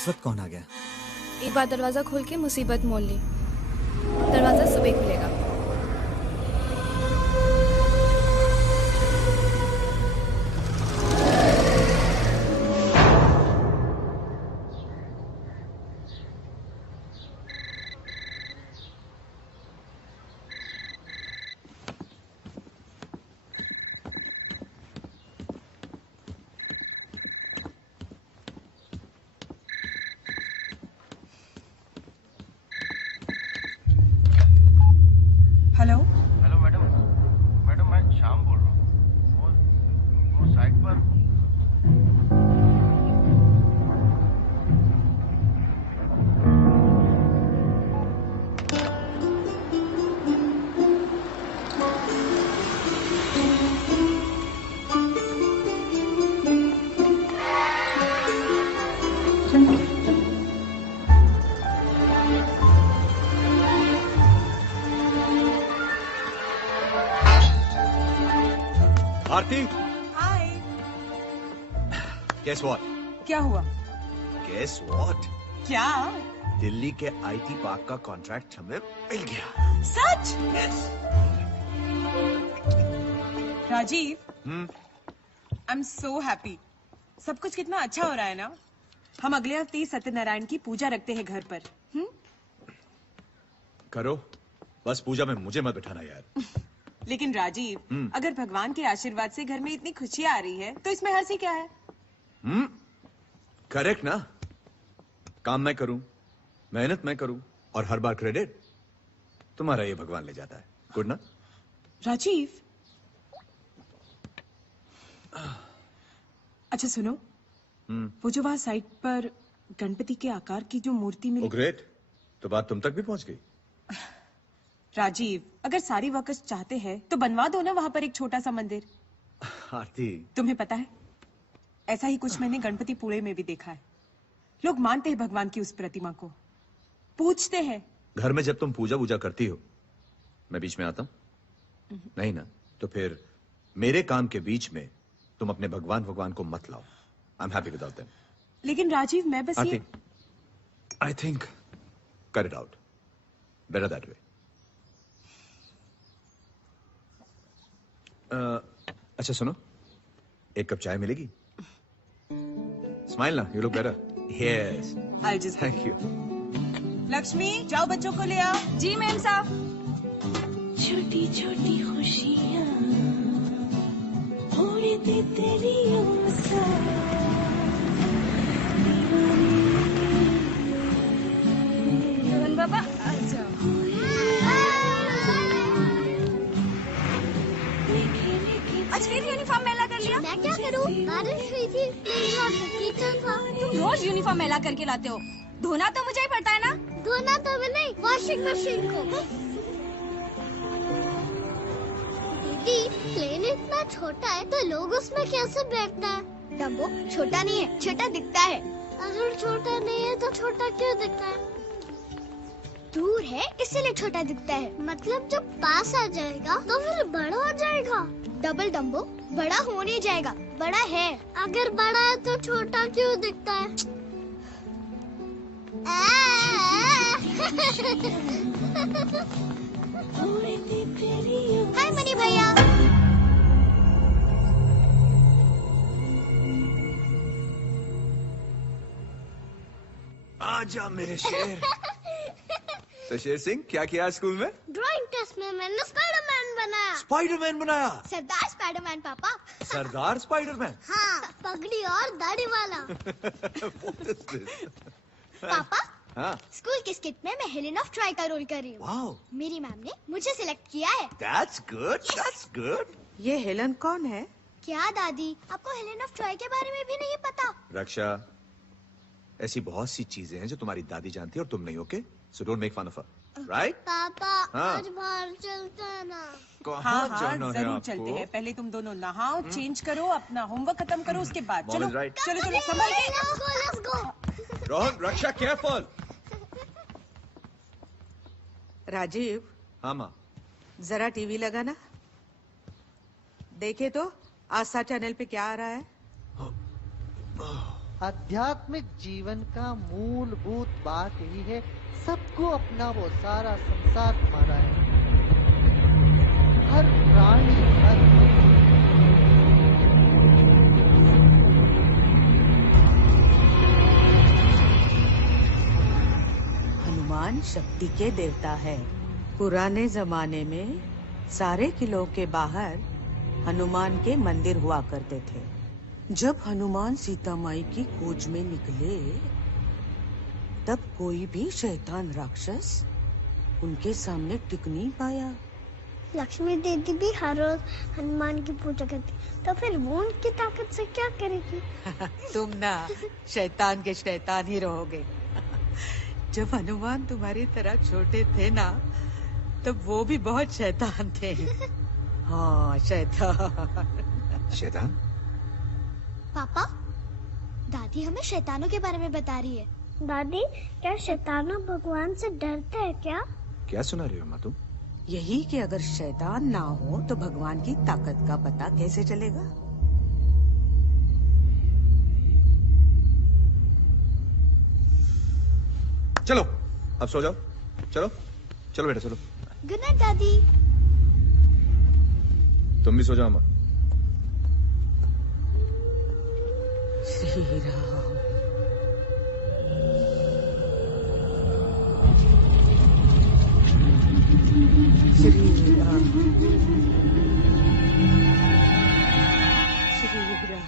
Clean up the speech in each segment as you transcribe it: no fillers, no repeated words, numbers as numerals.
इस वक्त कौन आ गया? एक बार दरवाजा खोल के मुसीबत मोल ली। दरवाजा सुबह खुलेगा। हेलो हेलो मैडम मैं श्याम बोल रहा हूँ। वो साइट पर आरती, हाय। guess what? क्या हुआ? Guess what? क्या? दिल्ली के आईटी पार्क का कॉन्ट्रैक्ट हमें मिल गया। सच? Yes. Rajeev, I am so happy. सब कुछ कितना अच्छा हो रहा है ना। हम अगले हफ्ते ही सत्यनारायण की पूजा रखते हैं घर पर। करो, बस पूजा में मुझे मत बिठाना यार। लेकिन राजीव, अगर भगवान के आशीर्वाद से घर में इतनी खुशियाँ आ रही है तो इसमें हंसी क्या है? करेक्ट ना। काम मैं करूं, मेहनत मैं करूं और हर बार क्रेडिट तुम्हारा ये भगवान ले जाता है। गुड ना? राजीव, अच्छा सुनो, वो जो वहाँ साइट पर गणपति के आकार की जो मूर्ति मिली। ग्रेट, तो बात तुम तक भी पहुंच गई। राजीव, अगर सारी वर्कर्स चाहते हैं तो बनवा दो ना वहाँ पर एक छोटा सा मंदिर। आरती, तुम्हें पता है, ऐसा ही कुछ मैंने गणपति पुणे में भी देखा है। लोग मानते हैं भगवान की उस प्रतिमा को, पूछते हैं। घर में जब तुम पूजा वूजा करती हो, मैं बीच में आता हूं? नहीं ना, तो फिर मेरे काम के बीच में तुम अपने भगवान को मत लाओ। I am happy without them. लेकिन राजीव, मैं बस ये I think cut it out, better that way. अच्छा सुनो, एक कप चाय मिलेगी? स्माइल ना, you look better. Yes, I just thank you. Lakshmi, जाओ बच्चों को ले आओ। जी मैम साहब। छोटी छोटी खुशियाँ उड़ती तेरी रोहन बाबा आ जाओ। आज फिर यूनिफॉर्म मैला कर लिया। मैं क्या करूं? बारिश हुई थी, कीचड़ था। तुम रोज यूनिफॉर्म मैला करके लाते हो। धोना तो मुझे ही पड़ता है ना। धोना तो मैं नहीं, वॉशिंग मशीन को। दीदी, प्लेन इतना छोटा है तो लोग उसमें कैसे बैठते हैं? डम्बो छोटा नहीं है, छोटा दिखता है। अगर छोटा नहीं है तो छोटा क्यों दिखता है? दूर है इसलिए छोटा दिखता है। मतलब जब पास आ जाएगा तो फिर बड़ा हो जाएगा। डबल डम्बो बड़ा हो नहीं जाएगा, बड़ा है। अगर बड़ा है तो छोटा क्यों दिखता है? हाय मनी भैया। आजा मेरे शेर। तो शेर सिंह, क्या किया स्कूल में? ड्राइंग टेस्ट में मैंने स्पाइडरमैन बनाया। स्पाइडरमैन बनाया? सरदार स्पाइडरमैन पापा। सरदार स्पाइडरमैन? हाँ, पगड़ी और दाढ़ी वाला। What is this? पापा, हाँ? स्कूल की स्किट में मैं हेलेन ऑफ ट्रॉय का रोल कर रही हूँ। Wow. मेरी मैम ने मुझे सिलेक्ट किया है। That's good. That's good. ये हेलन कौन है? क्या दादी, आपको हेलेन ऑफ ट्रॉय के बारे में भी नहीं पता? रक्षा, ऐसी बहुत सी चीजें हैं जो तुम्हारी दादी जानती है और तुम नहीं। Okay, so don't make fun of her, right? पापा, हाँ? आज बाहर चलते हैं ना? हाँ हाँ, जरूर चलते हैं। पहले तुम दोनों नहाओ, चेंज करो, अपना होमवर्क खत्म करो, उसके बाद चलो। चलो चलो, संभल के। Let's go. Rohan, Raksha, careful. Rajeev. हाँ माँ। जरा टीवी लगाना, देखे तो आस्था चैनल पे क्या आ रहा है। आध्यात्मिक जीवन का मूलभूत बात यही है, सबको अपना वो सारा संसार तुम्हारा है। हर प्राणी, हर हनुमान शक्ति के देवता है। पुराने जमाने में सारे किलों के बाहर हनुमान के मंदिर हुआ करते थे। जब हनुमान सीता माई की खोज में निकले, तब कोई भी शैतान राक्षस उनके सामने टिक नहीं पाया। लक्ष्मी दीदी भी हर रोज हनुमान की पूजा करती, तो फिर वो उनकी ताकत से क्या करेगी? तुम ना शैतान के शैतान ही रहोगे। जब हनुमान तुम्हारी तरह छोटे थे ना, तब वो भी बहुत शैतान थे। हाँ, शैतान। शैतान? पापा, दादी हमें शैतानों के बारे में बता रही है। दादी, क्या शैतान भगवान से डरते हैं क्या? क्या सुना रही हो माँ तुम? यही कि अगर शैतान ना हो तो भगवान की ताकत का पता कैसे चलेगा? चलो अब सो जाओ। चलो चलो बेटा चलो। गुड नाइट दादी। तुम भी सो जाओ माँ। श्री राम। श्री राम। श्री राम।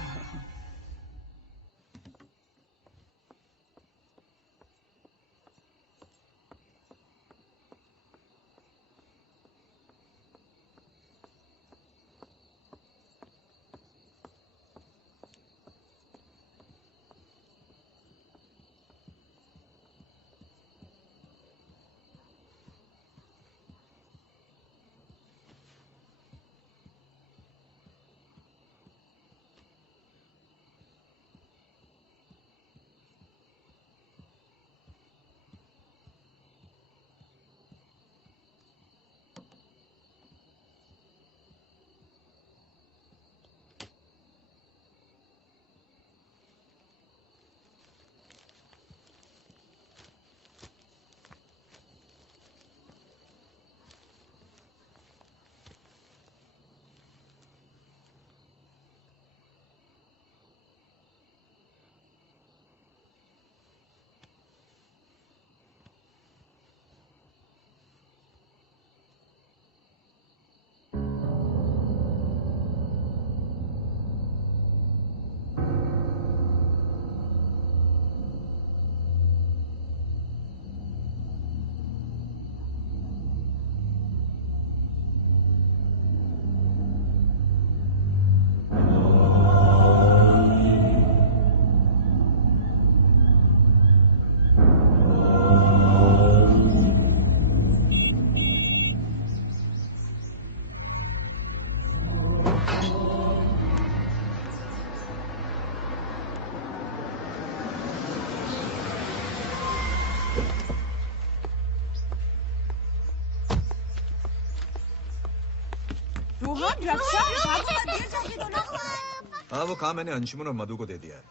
हाँ, वो काम मैंने अंशुमन और मधु को दे दिया है।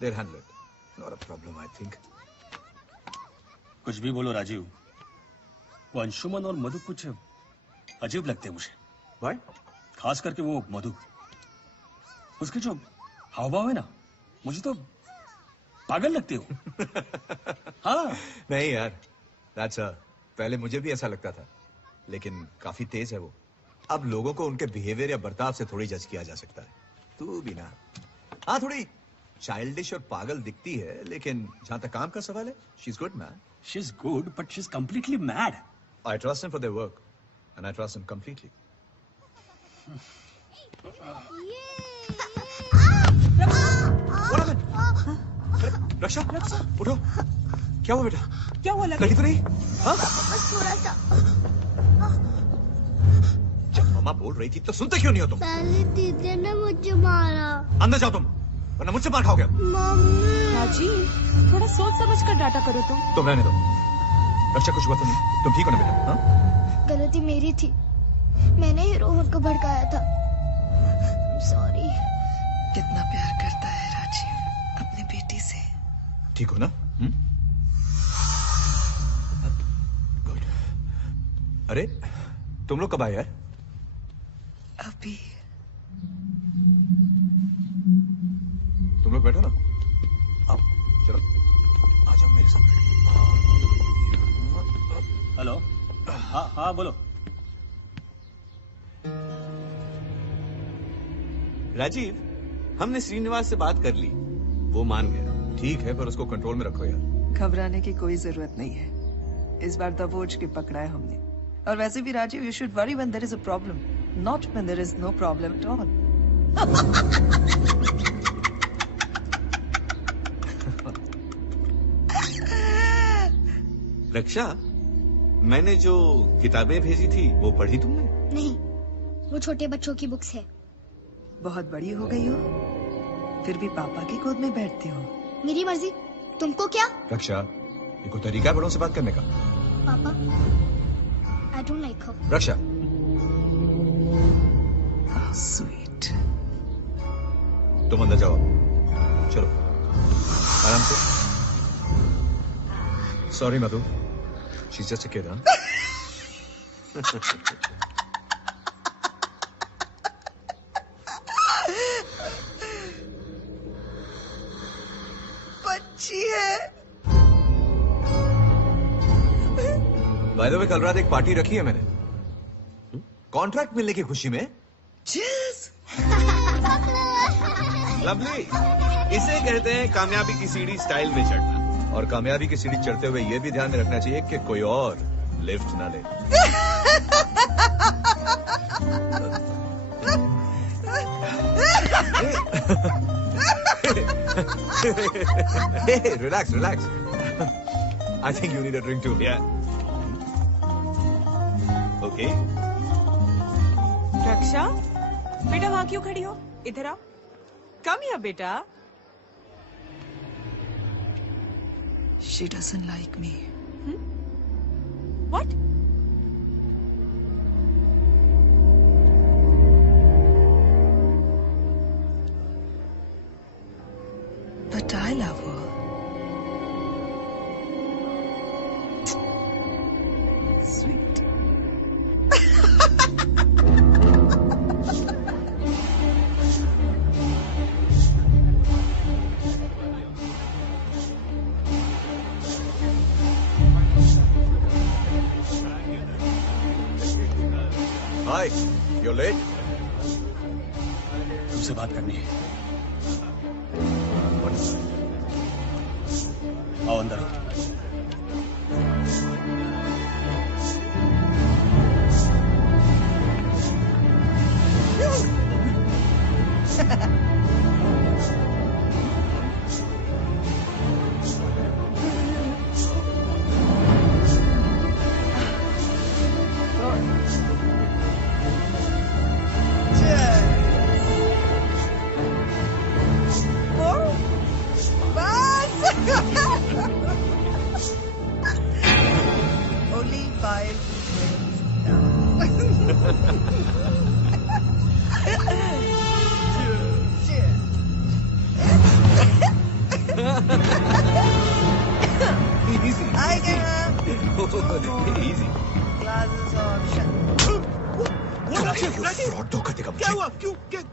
They'll handle it. Not a problem, I think. कुछ भी बोलो राजीव, वो अंशुमन और मधु कुछ अजीब लगते हैं मुझे। Why? खास करके वो मधु, उसके जो हावभाव है ना, मुझे तो पागल लगते हो। हाँ। नहीं यार, पहले मुझे भी ऐसा लगता था, लेकिन काफी तेज है वो। अब लोगों को उनके बिहेवियर या बर्ताव से थोड़ी जज किया जा सकता है। तू भी ना। हाँ, थोड़ी चाइल्डिश और पागल दिखती है, लेकिन जहां तक काम का सवाल है, she is good man. She is good, but she is completely mad. I trust them for their work, and I trust them completely. रक्षा, उठो। क्या हुआ बेटा? क्या हुआ? लगी तो नहीं? हाँ? थोड़ा सा। जब मामा बोल रही थी तो सुनते क्यों नहीं हो तुम? पहले दीदी ने मुझे मारा। अंदर जाओ तुम, वरना मुझसे मार खाओगे। मम्मी। राजीव, थोड़ा सोच समझ कर डाटा करो तुम रहने दो। रक्षा, कुछ हुआ तुम ठीक हो ना बेटा? हाँ? गलती मेरी थी, मैंने ही रोहन को भड़काया था। सॉरी। कितना प्यार करता है राजीव अपनी बेटी से। ठीक हो ना? गुड। अरे तुम लोग कब आए यार? अभी। तुम लोग बैठो ना, आओ चलो आ जाओ मेरे साथ। हेलो। हाँ हाँ बोलो। राजीव, हमने श्रीनिवास से बात कर ली, वो मान गया। ठीक है पर उसको कंट्रोल में रखो यार। घबराने की कोई जरूरत नहीं है, इस बार दबोच के पकड़ा है हमने। और वैसे भी Rajiv, you should worry when there is a problem, not when there is no problem at all. Raksha, मैंने जो किताबें भेजी थी वो पढ़ी तुमने? नहीं, वो छोटे बच्चों की बुक्स है। बहुत बड़ी हो गई हो, फिर भी पापा की गोद में बैठती हो। मेरी मर्जी, तुमको क्या? रक्षा, ये कोई तरीका है बड़ों से बात करने का? पापा, I don't like her. Raksha, sweet. तुम अंदर जाओ, चलो आराम से। Sorry Madhu, she just a kid, huh? बच्ची है। बाय द वे, कल रात एक पार्टी रखी है मैंने, कॉन्ट्रैक्ट मिलने की खुशी में। लवली, इसे कहते हैं कामयाबी की सीढ़ी स्टाइल में चढ़ना। और कामयाबी की सीढ़ी चढ़ते हुए ये भी ध्यान में रखना चाहिए कि कोई और लिफ्ट ना ले। Hey, relax, relax. I think you need a drink too. Yeah. Okay. रक्षा, बेटा वहाँ क्यों खड़ी हो? इधर आओ। कम हियर बेटा। She doesn't like me. What? But I love her. Sweet. Hi, you're late. तुमसे बात करनी है। आओ अंदर आओ। Only 5 minutes Easy. I get Easy. glasses option. Fraud धोखा देगा मुझे। क्या हुआ? क्यों?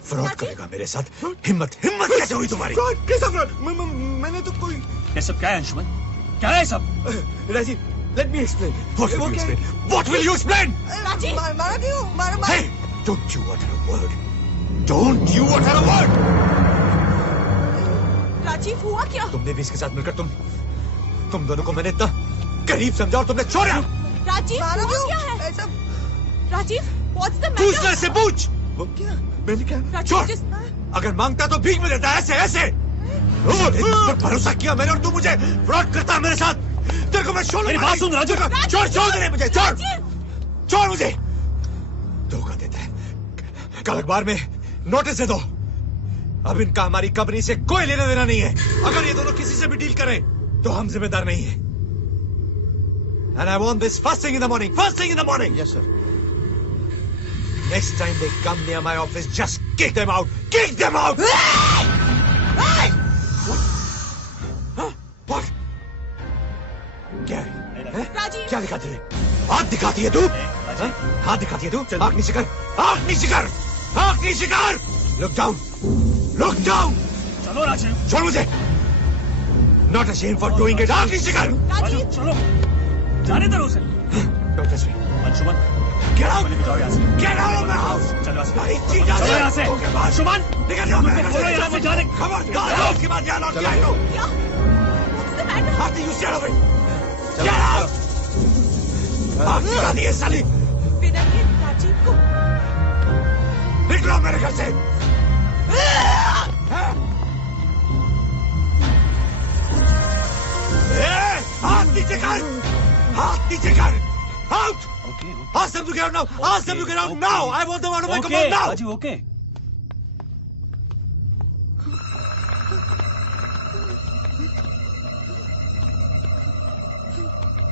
फ्रॉड करेगा मेरे साथ? हिम्मत कैसे हुई तुम्हारी? फ्रॉड? कैसा फ्रॉड? मैंने तो कोई। ये सब क्या है अंशुमन? क्या है सब? Rajiv, let me explain. What will you explain? What will you explain? Rajiv, मारा क्यों? मारा। Hey, don't you utter a word. Don't you utter a word. Rajiv, हुआ क्या? तुमने भी इसके साथ मिलकर तुम दोनों को मैंने इतना करीब समझा और तुमने छोड़ा। राजीव, हुआ क्या है? ऐसा राजीव, what's the matter? दूसरे से पूछ। क्या? मैंने क्या? छोड़। अगर मांगता तो भीख में देता, ऐसे। भरोसा किया मैंने और तू मुझे फ्रॉड करता है मेरे साथ। तेरे को मैं छोड़। मेरी बात सुन राजू। छोड़ दे मुझे, छोड़ मुझे। धोखा देता है। कल अखबार में नोटिस दे दो। अब इनका हमारी कंपनी से कोई लेना देना नहीं है। अगर ये दोनों किसी से भी डील करें तो हम जिम्मेदार नहीं है। And I want this first thing in the morning. First thing in the morning. Yes, sir. Next time they come near my office, just kick them out. Kick them out. What? Huh? What? Rajiv क्या दिखाती है? हाथ दिखाती है तू? हाँ? हाथ दिखाती है तू? आँख नीचे कर, आँख नीचे कर, आँख नीचे कर। Look down, look down। चलो राजीव, छोड़ मुझे। Not ashamed for doing it। आँख नीचे कर। राजीव चलो, जाने दो उसे। Don't touch me। Anshuman, Get out! जाओ यहाँ से। Get out of my house! चलो यहाँ से। सारी चीज़ आ चलो यहाँ से। अंशुमन, निकल जाओ मेरे घर से। यहाँ से जाने। खबरदार उसके बाद यहाँ लौट के आए तो। Nothing you said of it। Get out! आँख दिखा दी है साली। बिना ये राजीव को निकलो मेरे घर से। हाथ नीचे कर, हाथ नीचे कर। Out! Ask them to get out now. Ask them to get out now. I want them out of my compound now. Rajeev okay.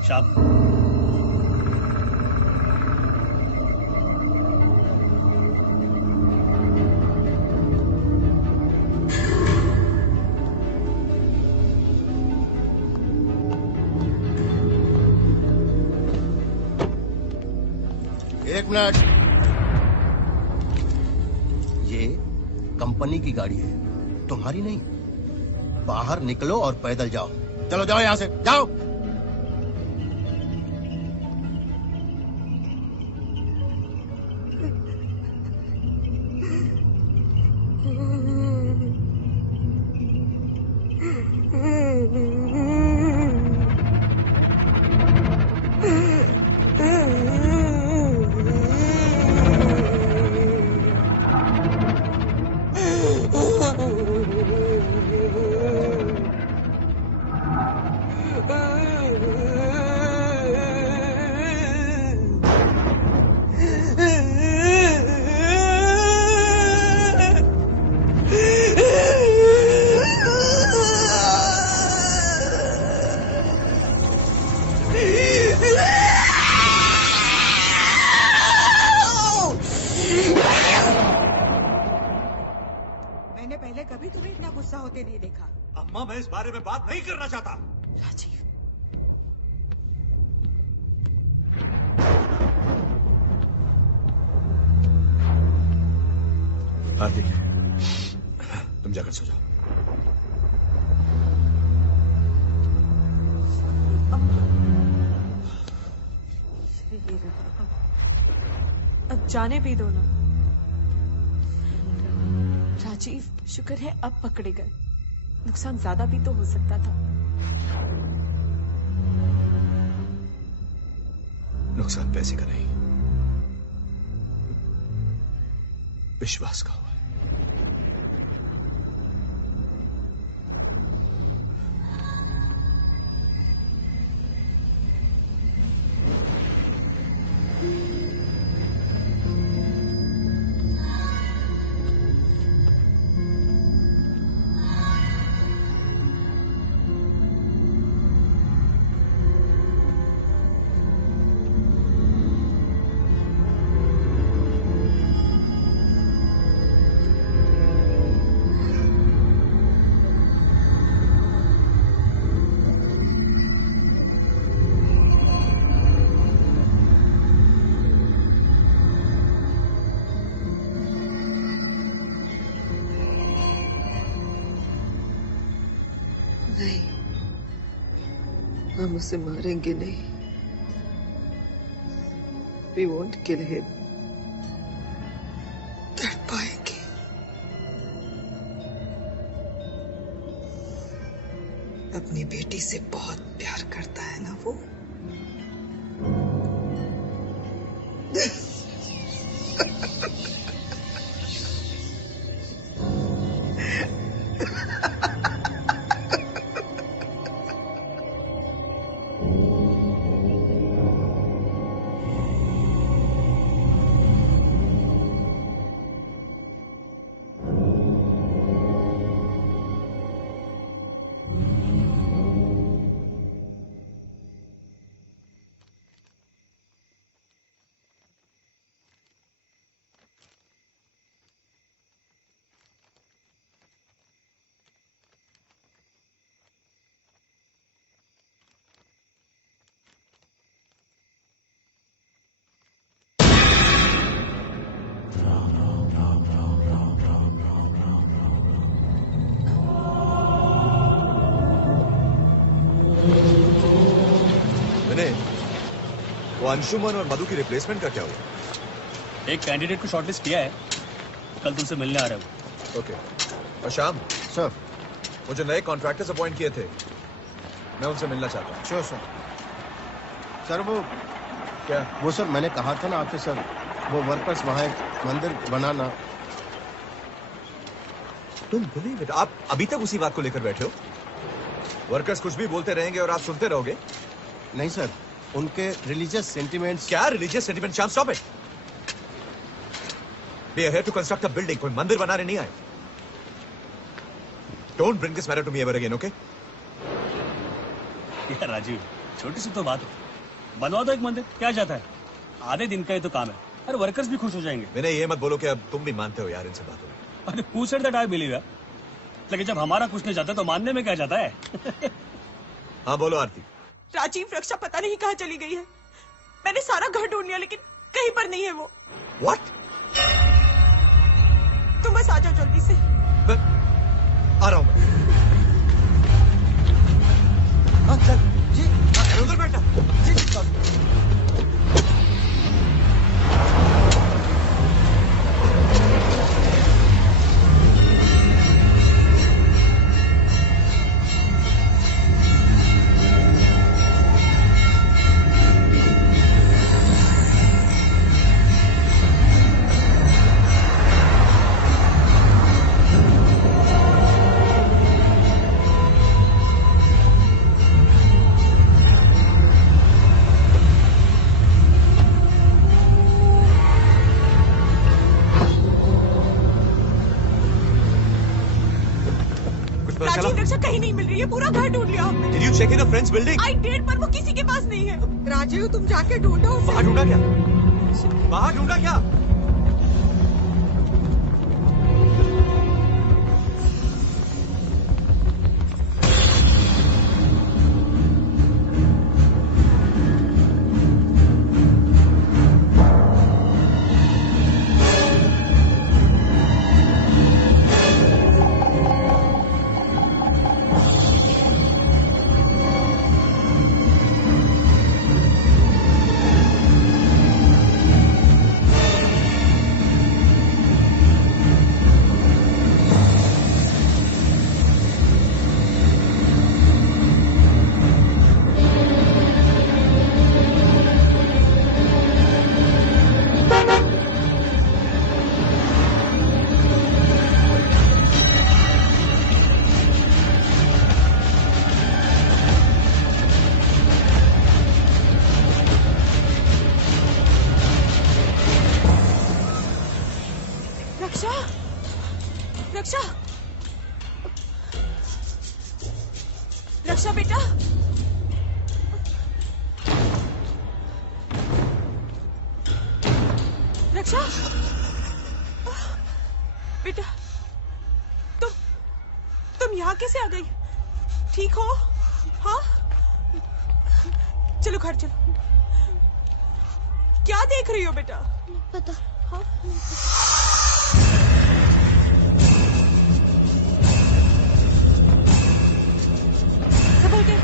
शाम। एक मिनट। ये कंपनी की गाड़ी है, तुम्हारी नहीं। बाहर निकलो और पैदल जाओ। चलो जाओ यहाँ से, जाओ। मैंने पहले कभी तुम्हें इतना गुस्सा होते नहीं देखा। अम्मा मैं इस बारे में बात नहीं करना चाहता। राजीव, आरती, तुम जाकर सो जाओ। अब जाने भी दो ना। राजीव शुक्र है अब पकड़े गए, नुकसान ज्यादा भी तो हो सकता था। नुकसान पैसे का नहीं, विश्वास का हुआ है। नहीं, हम उसे मारेंगे नहीं। We won't kill him। तड़पाएंगे। अपनी बेटी से बहुत प्यार करता है ना वो। वो अंशुमन और मधु की रिप्लेसमेंट का क्या हुआ? एक कैंडिडेट को शॉर्टलिस्ट किया है, कल तुमसे मिलने आ रहा है वो। ओके। और शाम सर। वो जो नए कॉन्ट्रैक्टर्स अपॉइंट किए थे, मैं उनसे मिलना चाहता हूँ। Sure sir. सर वो क्या? वो सर मैंने कहा था ना आपसे सर, वो वर्कर्स वहाँ एक मंदिर बनाना। तुम बिलीव इट, आप अभी तक उसी बात को लेकर बैठे हो? वर्कर्स कुछ भी बोलते रहेंगे और आप सुनते रहोगे? नहीं सर, उनके रिलीजियस सेंटिमेंट्स। क्या रिलीजियस सेंटिमेंट? शाम stop it. We are here to construct a building, कोई मंदिर बनाने नहीं आए। Don't bring this matter to me ever again, okay? यार राजीव, छोटी सी तो बात है, बनवा दो एक मंदिर, क्या जाता है? आधे दिन का ही तो काम है, अरे वर्कर्स भी खुश हो जाएंगे। मैंने ये मत बोलो कि अब तुम भी मानते हो यार इन सब बातों में। अरे who said that I believe है? लेकिन जब हमारा कुछ नहीं जाता तो मानने में क्या जाता है? हाँ बोलो आरती। राजीव, रक्षा पता नहीं कहाँ चली गई है। मैंने सारा घर ढूंढ लिया लेकिन कहीं पर नहीं है वो। What? तुम बस आ जाओ जल्दी से। आ रहा हूँ मैं। हाँ चल जी, उधर बैठना जी। राजीव, रक्षा कहीं नहीं मिल रही है, पूरा घर ढूंढ लिया हमने। Did you check in a friend's building? I did, पर वो किसी के पास नहीं है। राजीव तुम जाके ढूंढो उसे। बाहर ढूंढा क्या? बाहर ढूंढा क्या? रक्षा, रक्षा, रक्षा बेटा, रक्षा, बेटा, तुम यहाँ कैसे आ गई? ठीक हो? हाँ, चलो घर चलो। क्या देख रही हो बेटा? पता। हाँ? संभल के।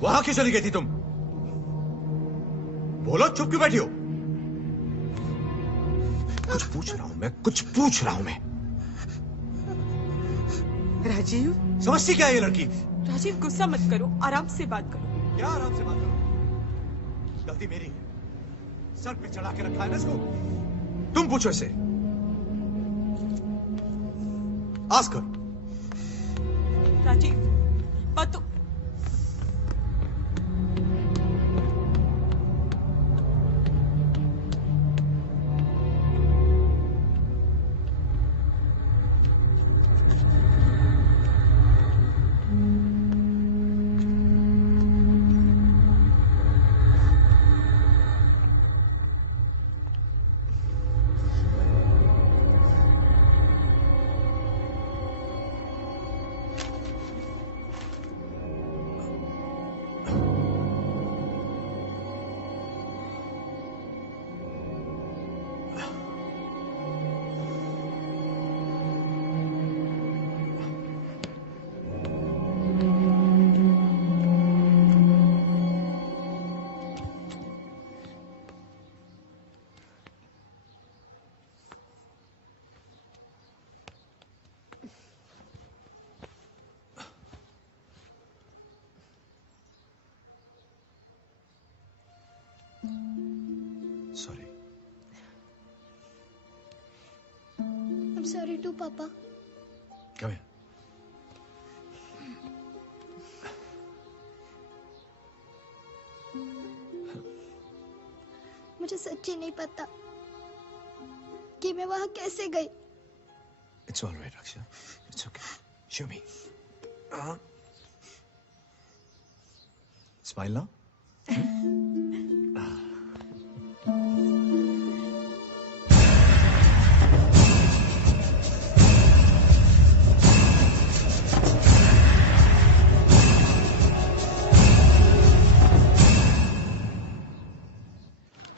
वहां क्यों चली गई थी तुम? बोलो, चुप क्यों बैठी हो? कुछ पूछ रहा हूं मैं, कुछ पूछ रहा हूं मैं। राजीव, समझती क्या है ये लड़की? राजीव गुस्सा मत करो, आराम से बात करो। क्या आराम से बात करो? गलती मेरी है, सर पे चढ़ा के रखा है ना इसको। तुम पूछो इसे, आस्क कर। राजीव, बात तो I'm sorry too, Papa. Come here. मुझे सच्ची नहीं पता कि मैं वहाँ कैसे गई. It's all right, Raksha. It's okay. Show me. Smile now.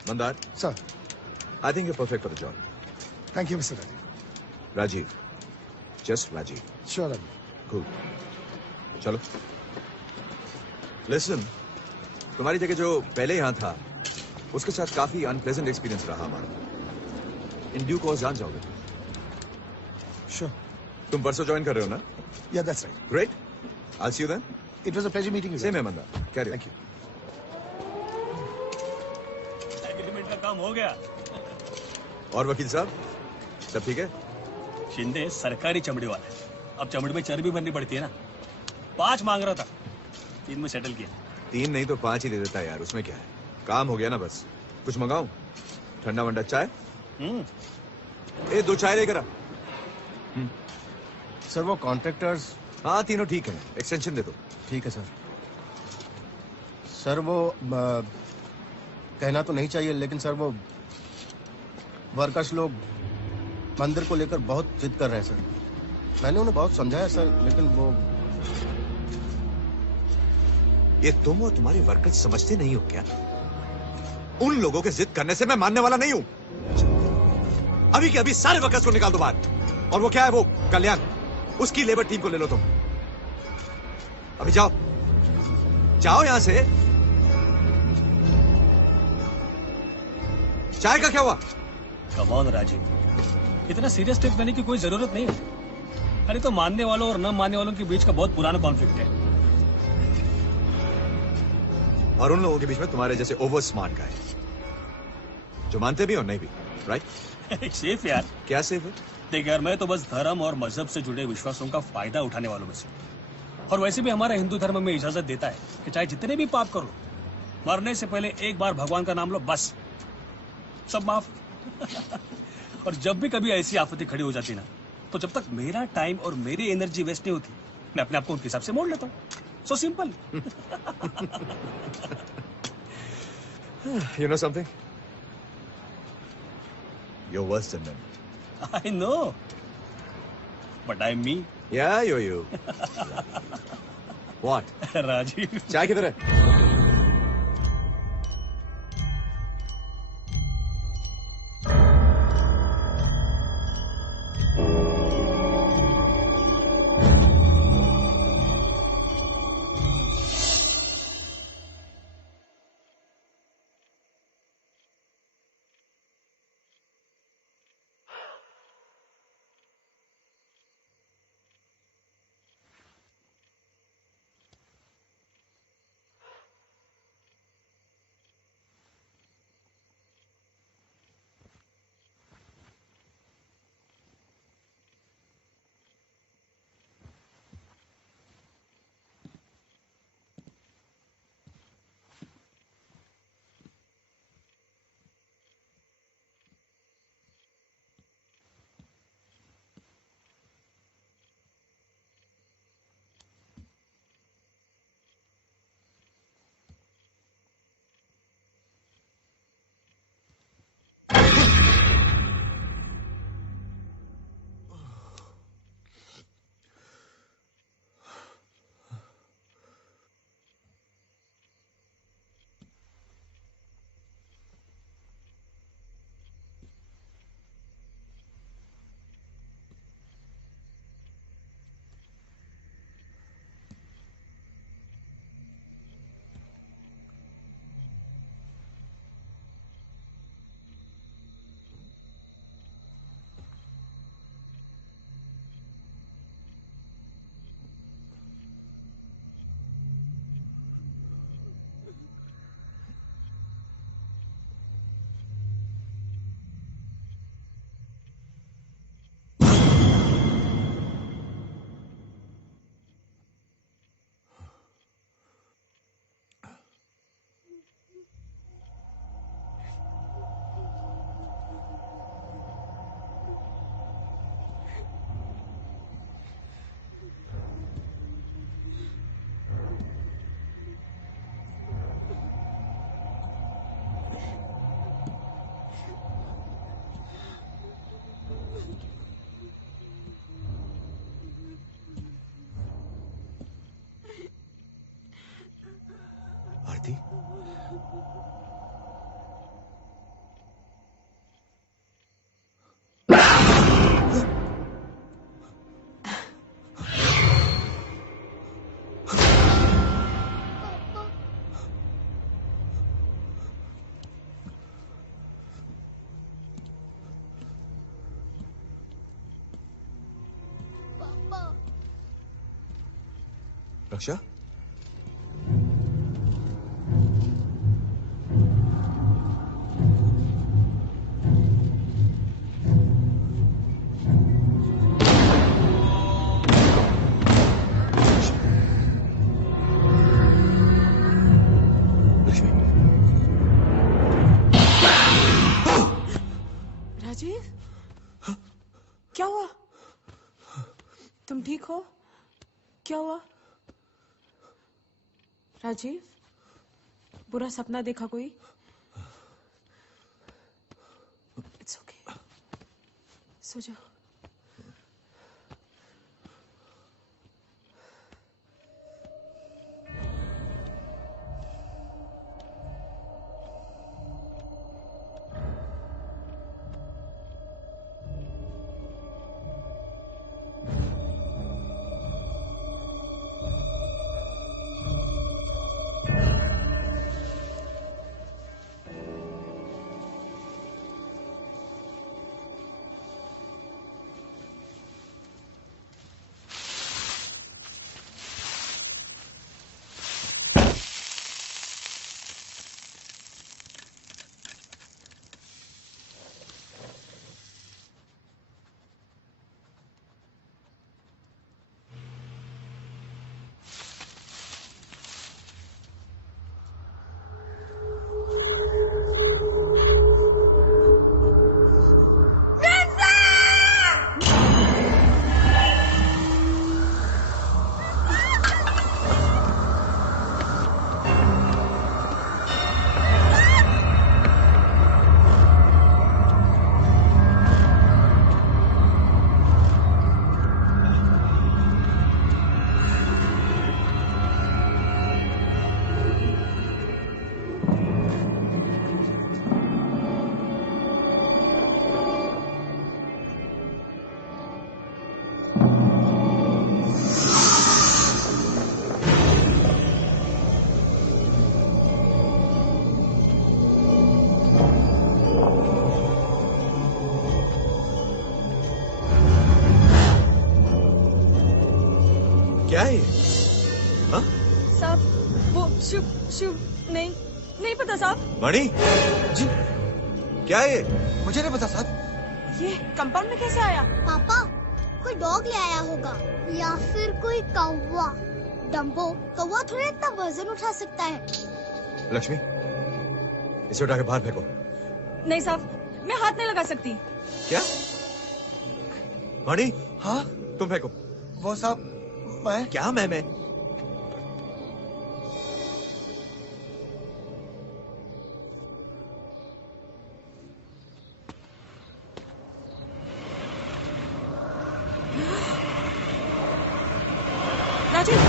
Mandar, Sir, I think you're perfect for the job. thank you, Mr. Rajiv. Rajiv. Just Rajiv. Sure, Rajiv. Cool. चलो. Listen, तुम्हारी जगह जो पहले यहाँ था, उसके साथ काफी अनप्लेजेंट एक्सपीरियंस रहा हमारा. इन ड्यू कोर्स जान जाओगे. Sure. तुम परसों ज्वाइन कर रहे हो ना? Yeah, that's right. Great. I'll see you then. It was a pleasure meeting you. Same है मंदा. Carry on. Thank you. Agreement का काम हो गया। और वकील साहब सब ठीक है? शिंदे सरकारी चमड़ी वाला है, अब चमड़ी में चर्बी भरनी पड़ती है ना। 5 मांग रहा था, 3 में सेटल किया। 3 नहीं तो 5 ही दे देता यार, उसमें क्या है? काम हो गया ना बस। कुछ मंगाऊं? ठंडा वंडा चाय? ए 2 चाय लेकर आ। सर वो कॉन्ट्रैक्टर्स। हाँ तीनों ठीक है, एक्सटेंशन दे दो। ठीक है सर। सर वो कहना तो नहीं चाहिए लेकिन सर वो वर्कर्स लोग मंदिर को लेकर बहुत जिद कर रहे हैं सर। मैंने उन्हें बहुत समझाया सर, लेकिन वो ये तुम और तुम्हारे वर्कर्स समझते नहीं हो क्या? उन लोगों के जिद करने से मैं मानने वाला नहीं हूं। अभी के अभी सारे वर्कर्स को निकाल दो बाहर। और वो क्या है, वो कल्याण, उसकी लेबर टीम को ले लो तुम। अभी जाओ जाओ यहां से। चाय का क्या हुआ? कम ऑन राजीव, इतना सीरियस स्टेप लेने की कोई जरूरत नहीं है। अरे तो मानने वालों और न मानने वालों के बीच का बहुत पुराना कॉन्फ्लिक्ट है। और उन लोगों के बीच में तुम्हारे जैसे ओवर स्मार्ट गाय जो मानते भी और नहीं भी, राइट? सेफ यार। क्या सेफ है? देख यार, मैं तो बस धर्म और मजहब से जुड़े विश्वासों का फायदा उठाने वालों में से। और वैसे भी हमारा हिंदू धर्म में इजाजत देता है कि चाहे जितने भी पाप करो, मरने से पहले एक बार भगवान का नाम लो, बस सब माफ। और जब भी कभी ऐसी आफतें खड़ी हो जाती ना, तो जब तक मेरा टाइम और मेरी एनर्जी वेस्ट नहीं होती, मैं अपने आप को उनके हिसाब से मोड़ लेता हूँ। So simple. You know something? You're worse than them. I know, but I'm me. Yeah, you're you. What? Rajeev, चाय किधर है? रक्षा? राजीव, क्या हुआ? तुम ठीक हो? क्या हुआ? राजीव, बुरा सपना देखा कोई? इट्स ओके, सो जाओ। क्या है? हाँ? साहब, वो शिव शिव नहीं पता साहब। मणि जी, क्या है? मुझे नहीं पता साहब। ये कंपाउंड में कैसे आया? पापा, कोई डॉग ले आया होगा या फिर कोई कौवा। डम्बो, कौवा थोड़ा इतना वजन उठा सकता है। लक्ष्मी, इसे उठा के बाहर फेंको। नहीं साहब, मैं हाथ नहीं लगा सकती। क्या? मणि, हाँ तुम फेंको। वो साहब, मैं क्या मैं राजीव,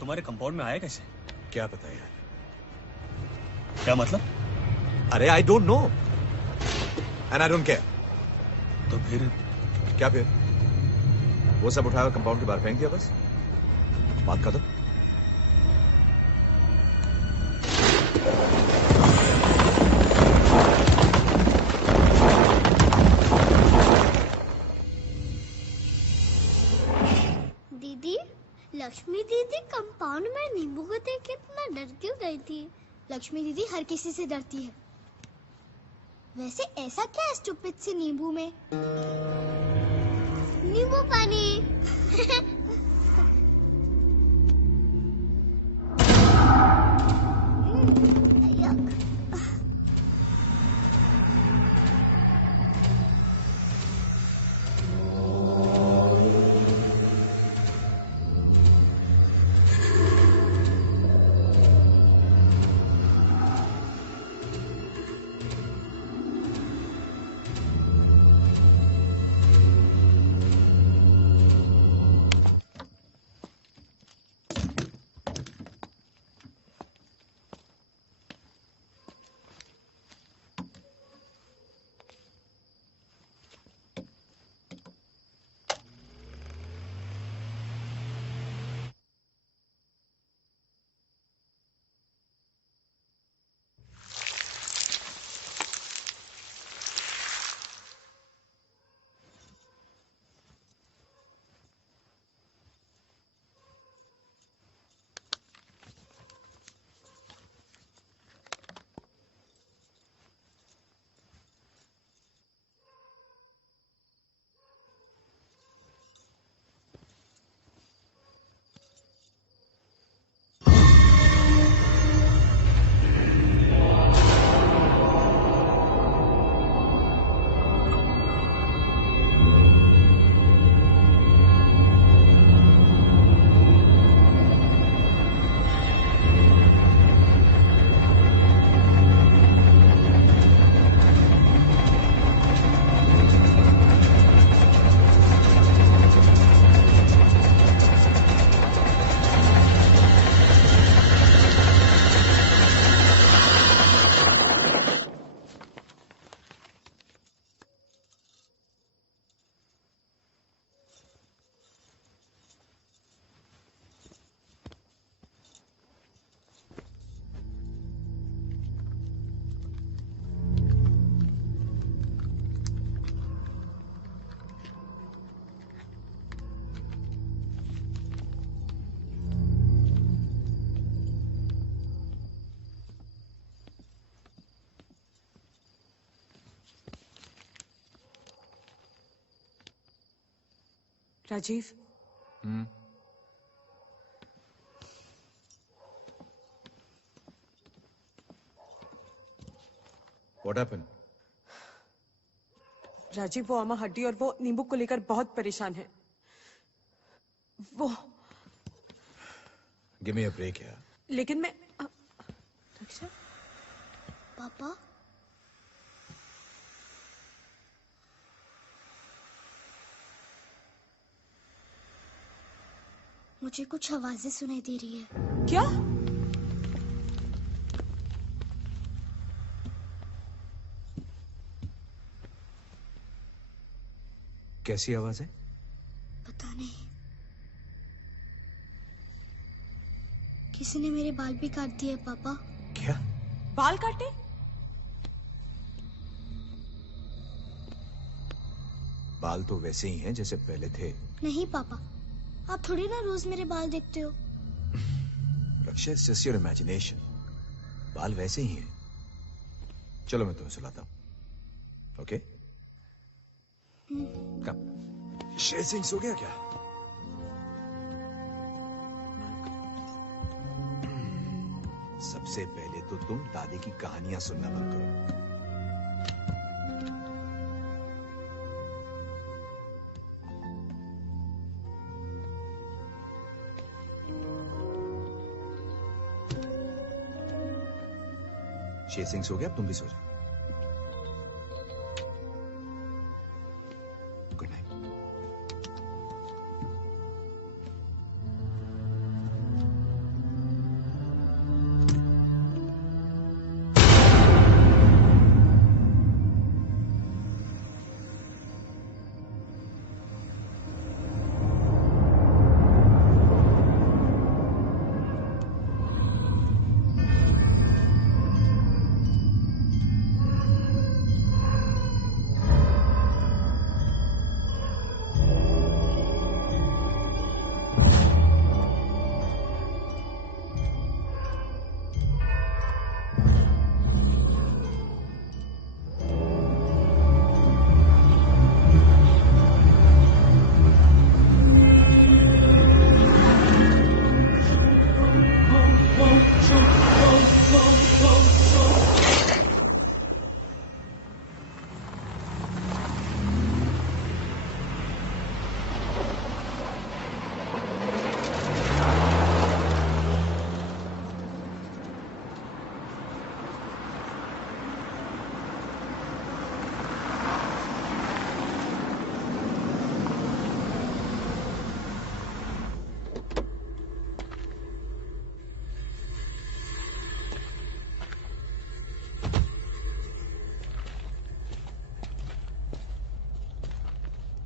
तुम्हारे कंपाउंड में आया कैसे? क्या पता यार। क्या मतलब? अरे I don't know and I don't care. तो फिर क्या फिर? वो सब उठाया कंपाउंड के बाहर फेंक दिया, बस बात खत्म। लक्ष्मी दीदी कंपाउंड में नींबू को देख के इतना डर क्यों गई थी? लक्ष्मी दीदी हर किसी से डरती है। वैसे ऐसा क्या है स्टूपिड सी नींबू में? नींबू पानी। Rajiv, What happened? राजीव, वो अम्मा हड्डी और वो नींबू को लेकर बहुत परेशान है। वो Give me a break यार। लेकिन मैं रक्षा, पापा मुझे कुछ आवाजें सुनाई दे रही है। क्या? कैसी आवाज है? पता नहीं, किसी ने मेरे बाल भी काट दिए पापा। क्या? बाल काटे? बाल तो वैसे ही हैं जैसे पहले थे। नहीं पापा, आप थोड़ी ना रोज मेरे बाल देखते हो। रक्षा, it's just your imagination। बाल वैसे ही हैं। चलो मैं तुम्हें सुलाता हूँ। ओके? कम। शेर सिंह सो गया क्या? सबसे पहले तो तुम दादी की कहानियां सुनना बंद करो। शेर सिंह सो गया, अब तुम भी सो जाओ। Good night.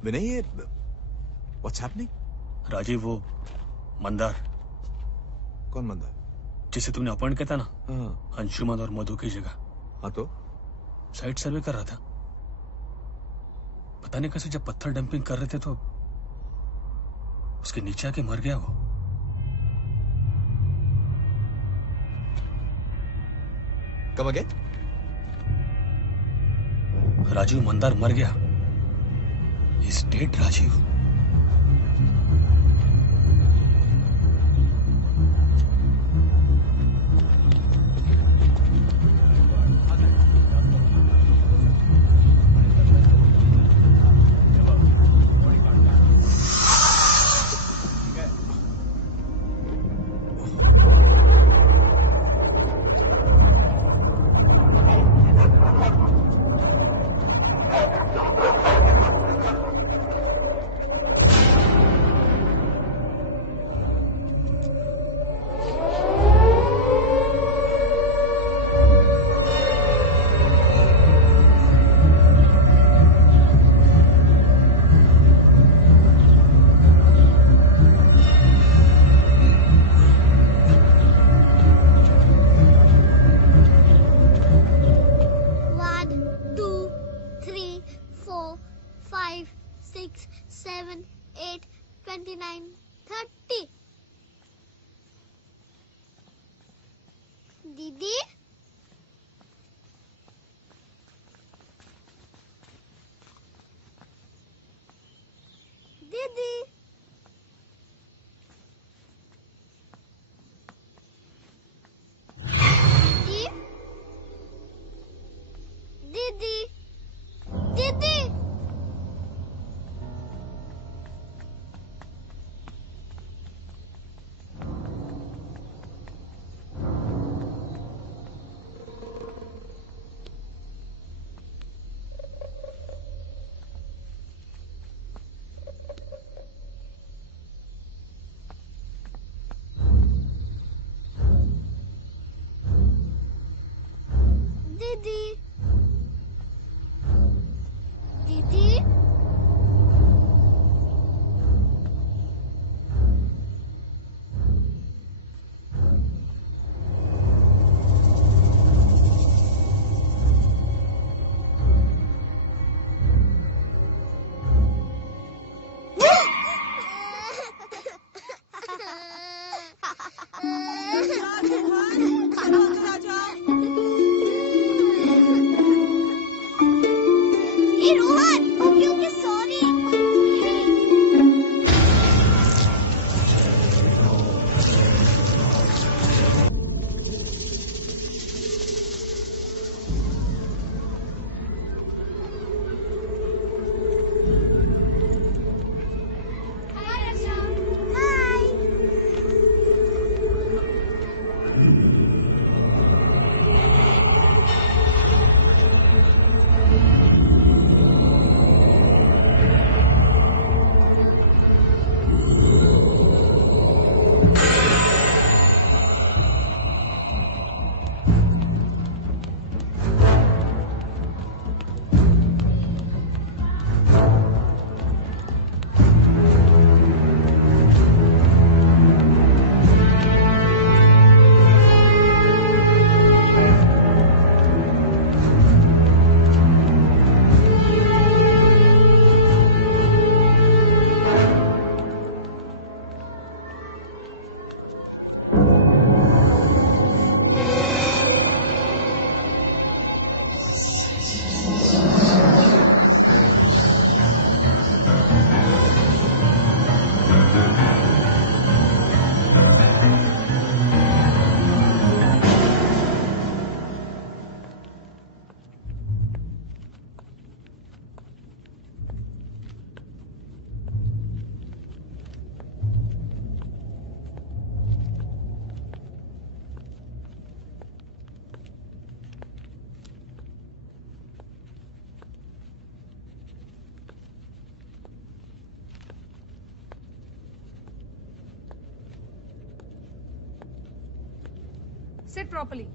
विनय, ये व्हाट्स हैपनिंग? राजीव, वो मंदार, कौन मंदार? जिसे तुमने अपॉइंट किया था ना, हाँ अंशुमन और मधु की जगह। हाँ, तो साइट सर्वे कर रहा था। पता नहीं कैसे जब पत्थर डंपिंग कर रहे थे तो उसके नीचे आके मर गया वो। कब अगेन? राजीव, मंदार मर गया। Is dead Rajeev. दीदी, दीदी, दीदी, दीदी, दीदी। दीदी, दीदी, Sit properly.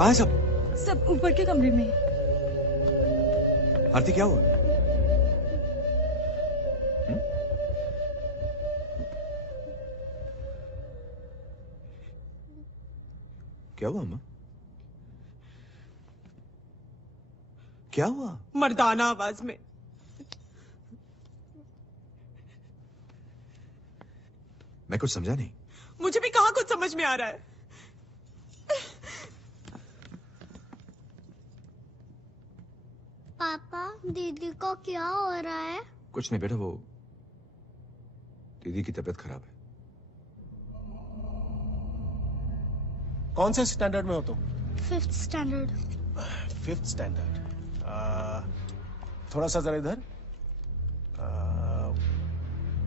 कहाँ है सब? सब ऊपर के कमरे में। आरती क्या हुआ? क्या हुआ अम्मा? क्या हुआ? मर्दाना आवाज में। मैं कुछ समझा नहीं। मुझे भी कहाँ कुछ समझ में आ रहा है। पापा, दीदी को क्या हो रहा है? कुछ नहीं बेटा, वो दीदी की तबीयत खराब है। कौन से स्टैंडर्ड में हो तुम? 5th standard. 5th standard. थोड़ा सा जरा इधर।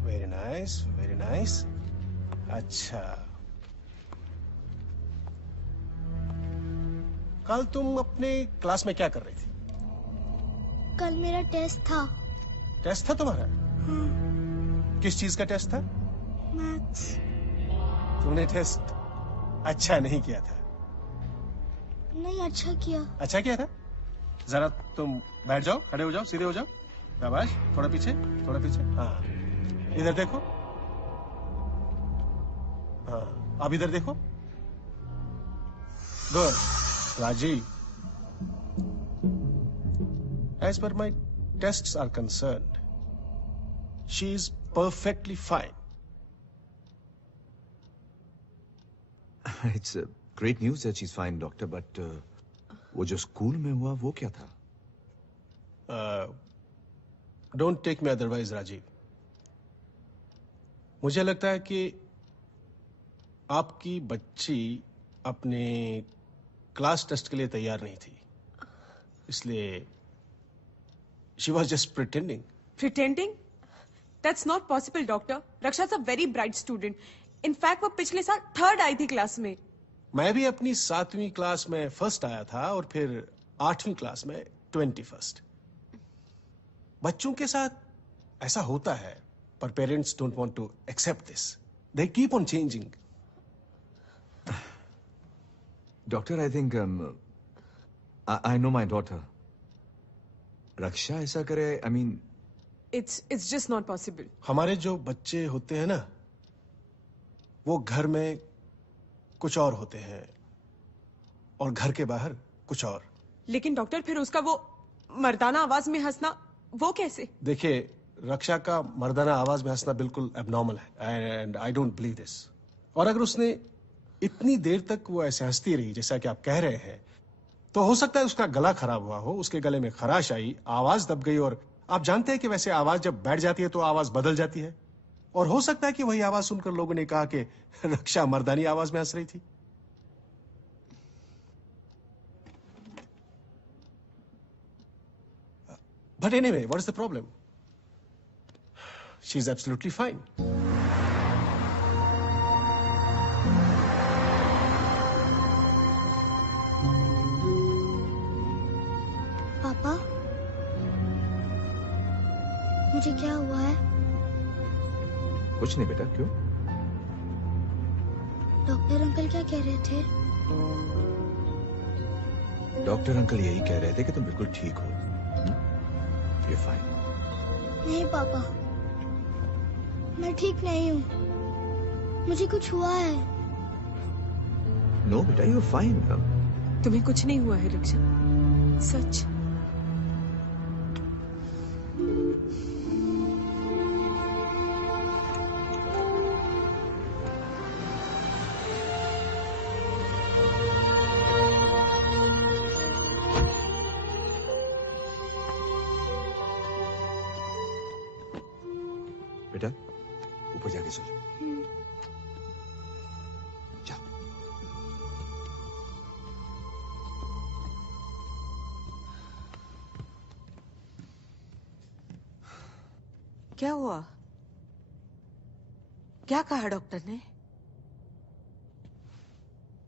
Very nice, very nice. अच्छा, कल तुम अपने क्लास में क्या कर रही थी? कल मेरा टेस्ट था। टेस्ट था तुम्हारा? किस चीज का टेस्ट था? मैथ्स। तुमने टेस्ट अच्छा नहीं किया था। नहीं, अच्छा किया। अच्छा किया था? जरा तुम बैठ जाओ, खड़े हो जाओ, सीधे हो जाओ। शाबाश, थोड़ा पीछे, थोड़ा पीछे। हाँ, इधर देखो। हाँ, अब इधर देखो। Good. Rajeev, as per my tests are concerned, she is perfectly fine. It's great news that she's fine, doctor. But वो जो स्कूल में हुआ वो क्या था? Don't take me otherwise, Rajiv. मुझे लगता है कि आपकी बच्ची अपने क्लास टेस्ट के लिए तैयार नहीं थी, इसलिए she was just pretending. Pretending? That's not possible, doctor. Raksha's a very bright student. In fact, वो पिछले साल 3rd आई थी क्लास में। मैं भी अपनी 7वीं क्लास में फर्स्ट आया था और फिर 8वीं क्लास में 21st। बच्चों के साथ ऐसा होता है, पर parents don't want to accept this. They keep on changing. Doctor, I think I know my daughter. Raksha ऐसा करे, I mean It's just not possible. हमारे जो बच्चे होते हैं ना, वो घर में कुछ और होते हैं और घर के बाहर कुछ और। लेकिन डॉक्टर, फिर उसका वो मर्दाना आवाज में हंसना, वो कैसे? देखिए, रक्षा का मर्दाना आवाज में हंसना बिल्कुल एबनॉर्मल है and I don't believe this. और अगर उसने इतनी देर तक वो ऐसे हंसती रही जैसा कि आप कह रहे हैं, तो हो सकता है उसका गला खराब हुआ हो, उसके गले में खराश आई, आवाज दब गई। और आप जानते हैं कि वैसे आवाज जब बैठ जाती है तो आवाज बदल जाती है। और हो सकता है कि वही आवाज सुनकर लोगों ने कहा कि रक्षा मर्दानी आवाज में हंस रही थी। But anyway, what is the problem? She's absolutely fine. पापा, मुझे क्या हुआ है? कुछ नहीं बेटा, क्यों? डॉक्टर अंकल क्या कह रहे थे? डॉक्टर अंकल यही कह रहे थे कि तुम बिल्कुल ठीक हो। You're fine. नहीं पापा, मैं ठीक नहीं हूँ। मुझे कुछ हुआ है। नो बेटा, you're fine. तुम्हें कुछ नहीं हुआ है रक्षा, सच। बेटा, ऊपर जाके सो जाओ। जाओ। क्या हुआ? क्या कहा डॉक्टर ने?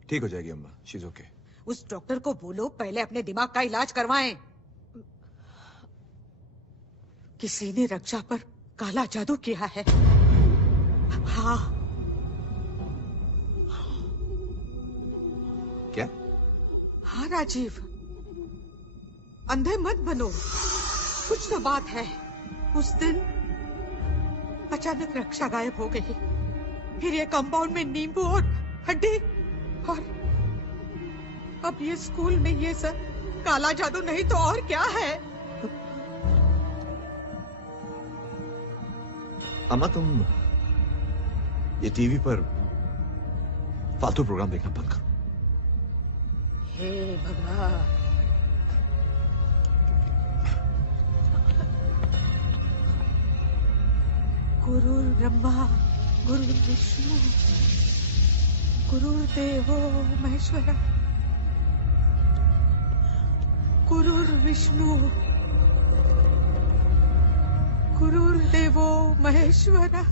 ठीक हो जाएगी अम्मा, शी इज ओके। उस डॉक्टर को बोलो पहले अपने दिमाग का इलाज करवाएं। किसी ने रक्षा पर काला जादू किया है। हाँ। क्या? हाँ राजीव, अंधे मत बनो, कुछ तो बात है। उस दिन अचानक रक्षा गायब हो गई, फिर ये कंपाउंड में नींबू और हड्डी, और अब ये स्कूल में ये सब काला जादू नहीं तो और क्या है? अम्मा, तुम ये टीवी पर फालतू प्रोग्राम देखना बंद करो। हे भगवान, गुरुर् ब्रह्मा गुरुर्विष्णु गुरुर्देवो महेश्वरा, गुरुर्विष्णु गुरुर्देवो महेश्वरा,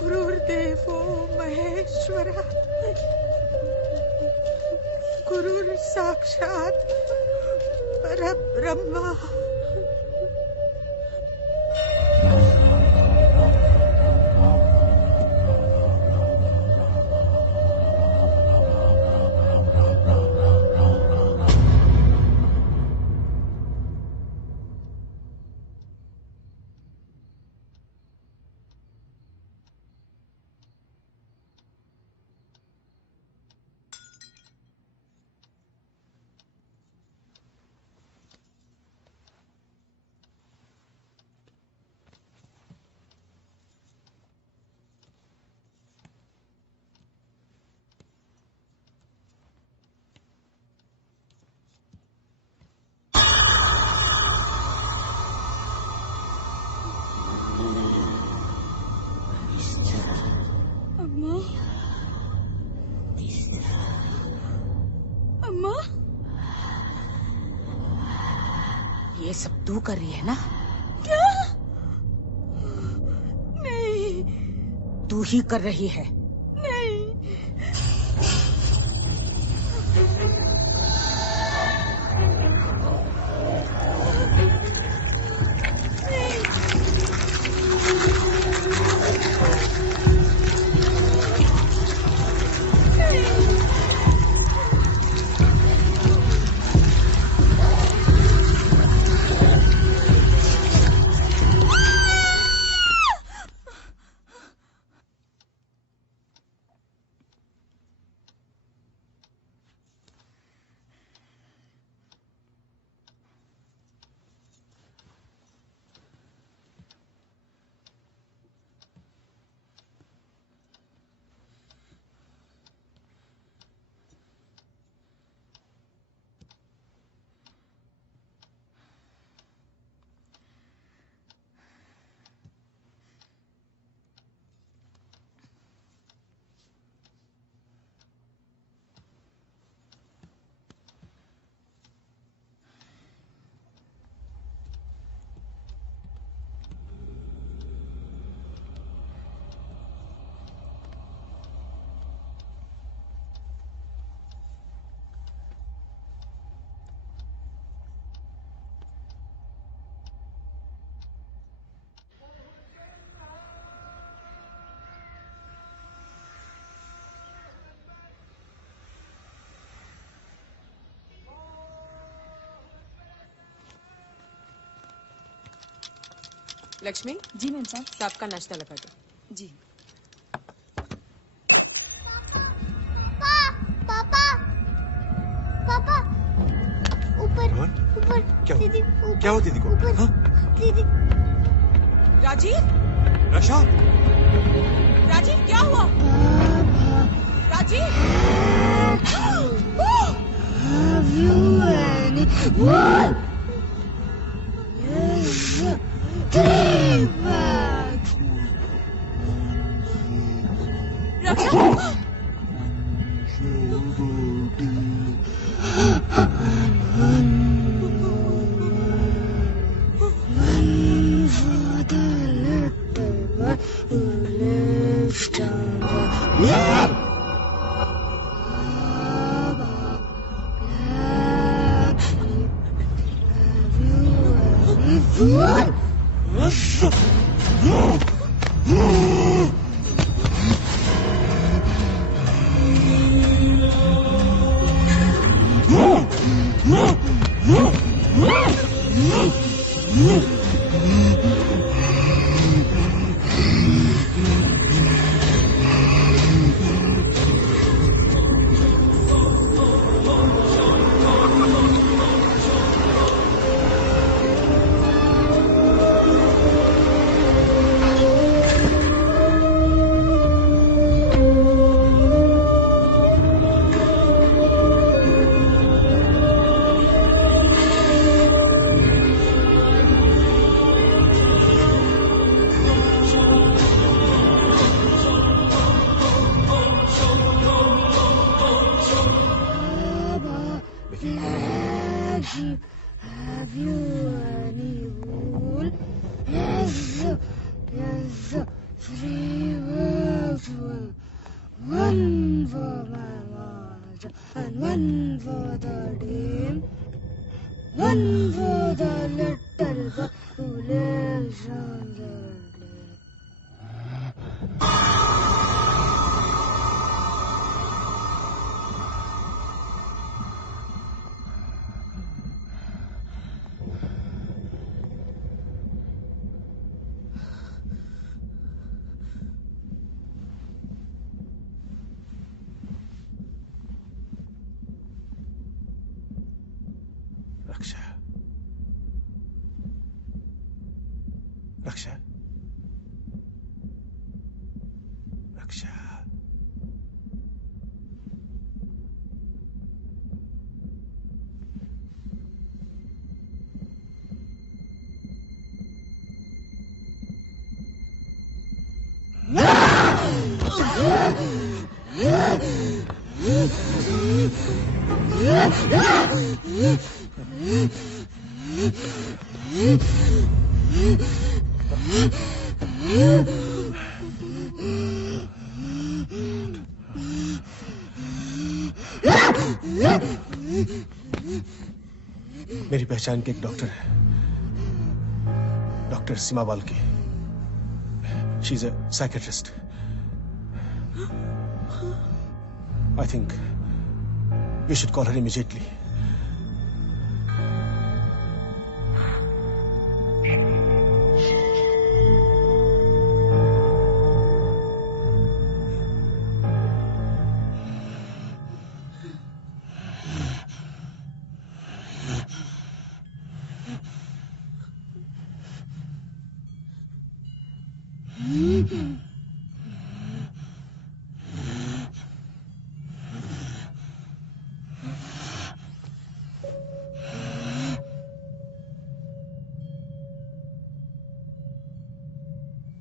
गुरुर्देवो महेश्वरा, गुरुर् साक्षात् परब्रह्मा। ये सब तू कर रही है ना? क्या? नहीं, तू ही कर रही है। नहीं। लक्ष्मी। जी मैम साहब। सबका नाश्ता लगा दो। जी। पापा, पापा, ऊपर, हाँ? ऊपर, क्या दीदी, ऊपर, क्या हो दीदी को? ऊपर, हाँ? दीदी। राजीव, रक्षा, राजीव क्या हुआ? Rajiv, Have you anyone? Take back. Raksha, What? रक्षा, रक्षा, रक्षा। मेरी पहचान के एक डॉक्टर है, doctor Seema Balki. She is a psychiatrist. I think we should call her immediately.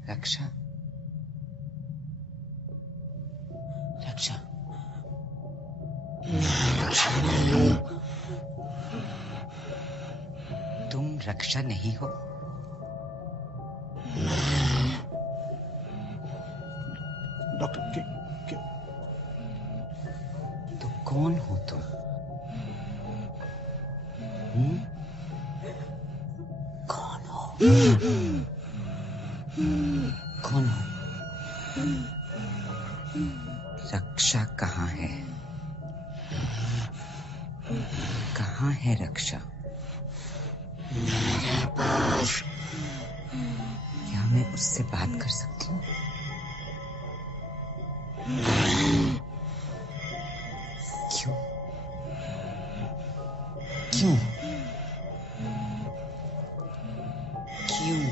Raksha, Raksha, तुम रक्षा नहीं हो? डॉक्टर क्या? तो कौन हो तुम? कौन हो? कौन हो? रक्षा कहाँ है? कहाँ है रक्षा? मेरे पास। क्या मैं उससे बात कर सकती हूँ? क्यों? क्यों? क्यों?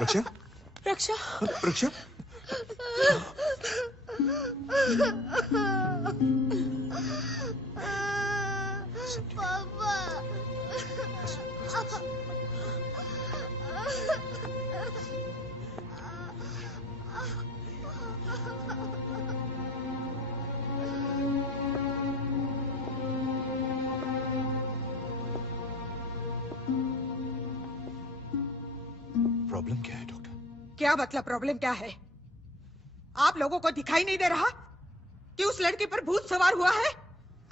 रक्षा? रक्षा? रक्षा? पापा। प्रॉब्लम क्या है डॉक्टर? क्या मतलब प्रॉब्लम क्या है? आप लोगों को दिखाई नहीं दे रहा कि उस लड़की पर भूत सवार हुआ है?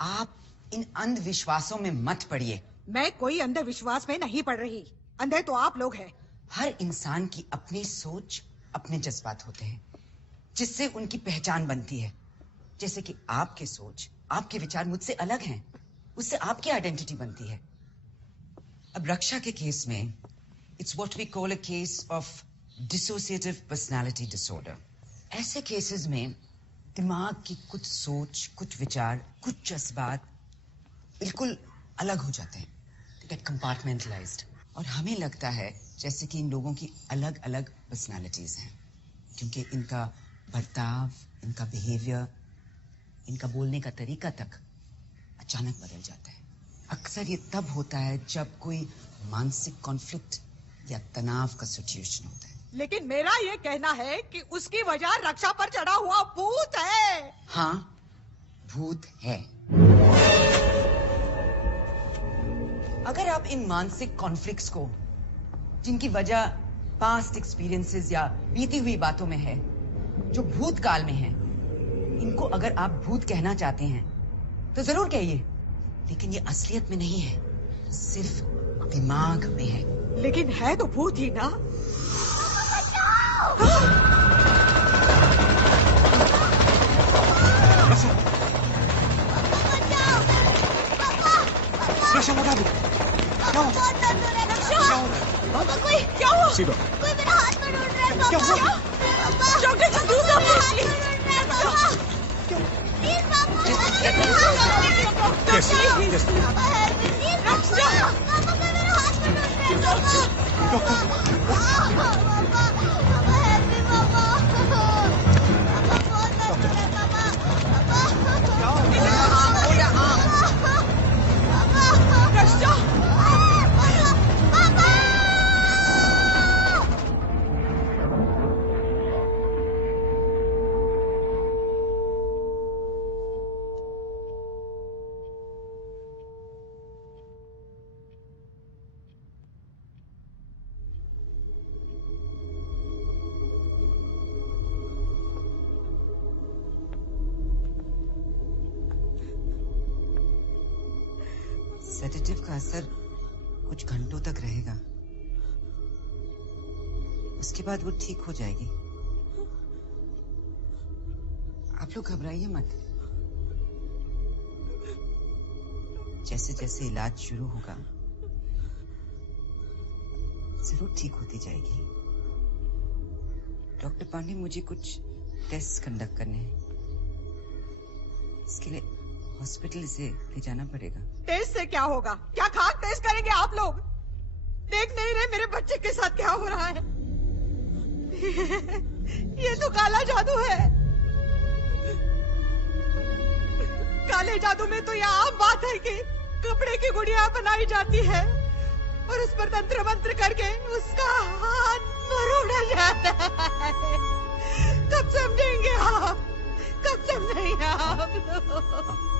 आप इन अंधविश्वासों में मत पड़िए। मैं कोई अंधविश्वास में नहीं पड़ रही। अंधे तो आप लोग हैं। हर इंसान की अपनी सोच, अपने जज्बात होते हैं जिससे उनकी पहचान बनती है। जैसे कि आपकी सोच, आपके विचार मुझसे अलग हैं, उससे आपकी आइडेंटिटी बनती है। अब रक्षा के केस में it's what we call a case of dissociative personality disorder. ऐसे केसेस में दिमाग की कुछ सोच, कुछ विचार, कुछ जज्बात बिल्कुल अलग हो जाते हैं। They get compartmentalized. और हमें लगता है जैसे कि इन लोगों की अलग अलग पर्सनालिटीज हैं, क्योंकि इनका बर्ताव, इनका बिहेवियर, इनका बोलने का तरीका तक अचानक बदल जाता है। अक्सर ये तब होता है जब कोई मानसिक कॉन्फ्लिक्ट या तनाव का सिचुएशन होता है। लेकिन मेरा ये कहना है कि उसकी वजह रक्षा पर चढ़ा हुआ भूत है। हाँ, भूत है। अगर आप इन मानसिक कॉन्फ्लिक्ट्स को, जिनकी वजह पास्ट एक्सपीरियंसेस या बीती हुई बातों में है, जो भूतकाल में है, इनको अगर आप भूत कहना चाहते हैं तो जरूर कहिए, लेकिन ये असलियत में नहीं है, सिर्फ दिमाग में है। लेकिन है तो भूत ही ना। रक्षा, what happened? क्या हुआ? क्या हुआ? सीधो। कोई मेरा हाथ में ढूंढ रहा है पापा। क्या हुआ? डॉक्टर जी, दूसरा पूछिए। प्लीज पापा। Yes, yes. पापा हेल्प मी प्लीज पापा। पापा कोई मेरा हाथ में ढूंढ रहा है पापा। पापा हेल्प मी पापा। पापा बहुत दर्द हो रहा है पापा। पापा क्या हो गया? रक्षा, सेडेटिव का असर कुछ घंटों तक रहेगा, उसके बाद वो ठीक हो जाएगी। आप लोग घबराइए मत। जैसे जैसे इलाज शुरू होगा जरूर ठीक होती जाएगी। डॉक्टर पांडे, मुझे कुछ टेस्ट कंडक्ट करने हैं, इसके लिए हॉस्पिटल से ले जाना पड़ेगा। टेस्ट से क्या होगा? क्या खाक टेस्ट करेंगे आप लोग? देख नहीं रहे मेरे बच्चे के साथ क्या हो रहा है? ये तो काला जादू है। काले जादू में तो यह आम बात है कि कपड़े की गुड़िया बनाई जाती है और उस पर तंत्र मंत्र करके उसका हाथ मरोड़ा जाता है। कब समझेंगे आप? कब समझेंगे आप लोग?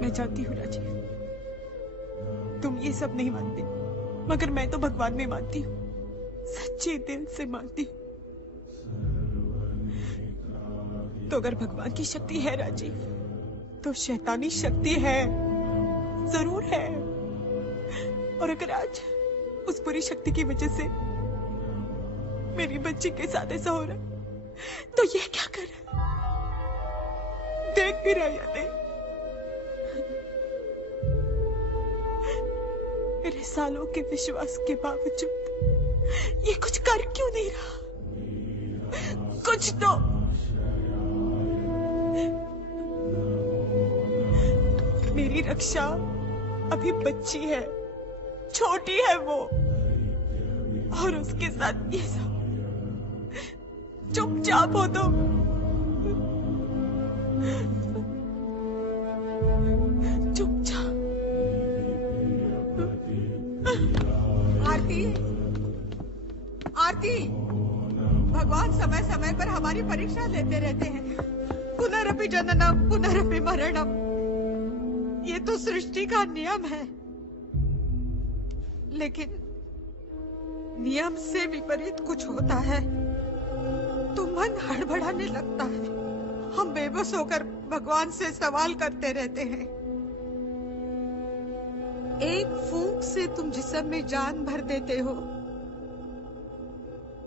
मैं जानती हूँ राजीव, तुम ये सब नहीं मानते, मगर मैं तो भगवान में मानती हूँ, सच्चे दिल से मानती हूँ। तो अगर भगवान की शक्ति है राजीव, तो शैतानी शक्ति है, जरूर है। और अगर आज उस बुरी शक्ति की वजह से मेरी बच्ची के साथ ऐसा हो रहा, तो ये क्या कर रहा है? देख भी रहा या नहीं? मेरे सालों के विश्वास के बावजूद ये कुछ कर क्यों नहीं रहा? कुछ तो मेरी रक्षा अभी बच्ची है, छोटी है वो, और उसके साथ ये सब। चुपचाप हो तो चुपचाप। आरती, आरती, भगवान समय समय पर हमारी परीक्षा लेते रहते हैं। पुनरपि जननम पुनरपि मरणम, ये तो सृष्टि का नियम है। लेकिन नियम से विपरीत कुछ होता है तो मन हड़बड़ाने लगता है। हम बेबस होकर भगवान से सवाल करते रहते हैं। एक फूंक से तुम जिस्म में जान भर देते हो,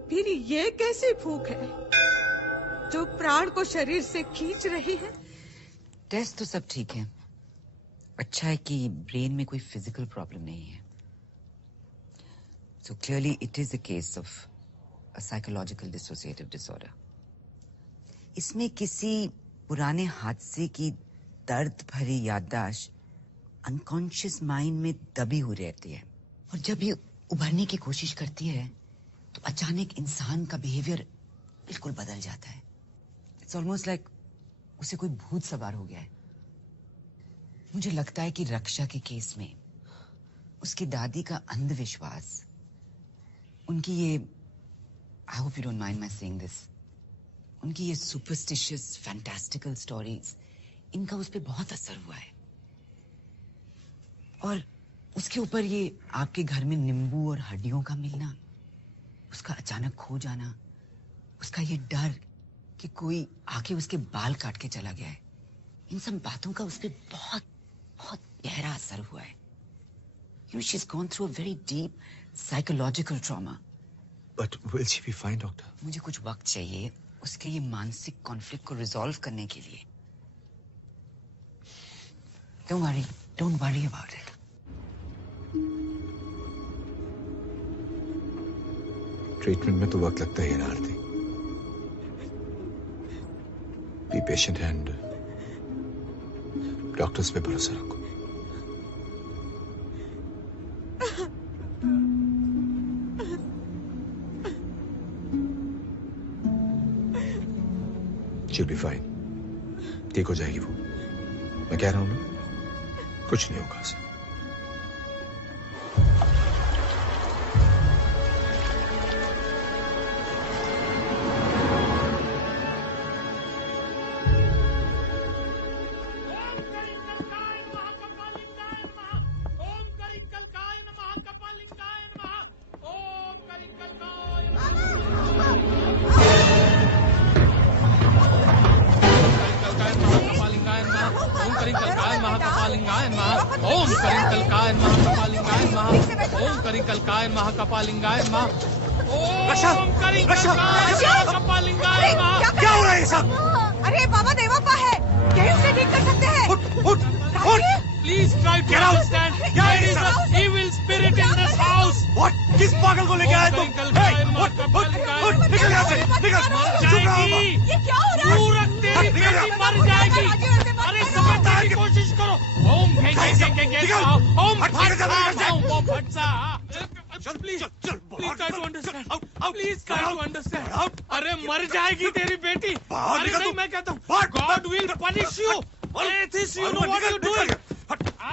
फिर ये कैसी फूंक है जो प्राण को शरीर से खींच रही है? टेस्ट तो सब ठीक है। अच्छा है कि ब्रेन में कोई फिजिकल प्रॉब्लम नहीं है। So clearly it is a case of a psychological dissociative disorder. इसमें किसी पुराने हादसे की दर्द भरी याददाश्त अनकॉन्शियस माइंड में दबी हुई रहती है, और जब ये उभरने की कोशिश करती है तो अचानक इंसान का बिहेवियर बिल्कुल बदल जाता है। इट्स ऑलमोस्ट लाइक उसे कोई भूत सवार हो गया है। मुझे लगता है कि रक्षा के केस में उसकी दादी का अंधविश्वास, उनकी ये, I hope you don't mind my saying this, उनकी ये सुपरस्टिशियस फैंटास्टिकल स्टोरीज, इनका उस पर बहुत असर हुआ है। और उसके ऊपर ये आपके घर में नींबू और हड्डियों का मिलना, उसका अचानक खो जाना, उसका ये डर कि कोई आके उसके बाल काट के चला गया है, इन सब बातों का उस पर बहुत बहुत गहरा असर हुआ है। You know, she's gone through a very deep psychological trauma. But will she be fine, doctor? मुझे कुछ वक्त चाहिए उसके ये मानसिक कॉन्फ्लिक्ट को रिजॉल्व करने के लिए। Don't worry about it. Treatment में तो वक्त लगता ही है ना आरती। बी पेशेंट एंड डॉक्टर्स पे भरोसा रखो। She'll be fine. ठीक हो जाएगी वो। मैं कह रहा हूं ना, कुछ नहीं होगा उसे। महाकपालिंगाय नमः। रक्षा! रक्षा! क्या हो रहा है ये सब? अरे बाबा देवप्पा है, यही उसे ठीक कर सकते हैं। उठ! Please try to understand. There is an evil spirit in this house. What? किस पागल को लेके आए तुम? उठ! निकल यहाँ से! निकल! चुप रहो! ये क्या हो रहा है? पूरक तेरी बेटी मर जाएगी। अरे समझने की कोशिश करो। ओम ओम फटसा। चल प्लीज चल please try to understand please try to understand अरे मर जाएगी तेरी बेटी अरे नहीं मैं कहता हूँ गॉड विल पनिश यू एथिस you know what you doing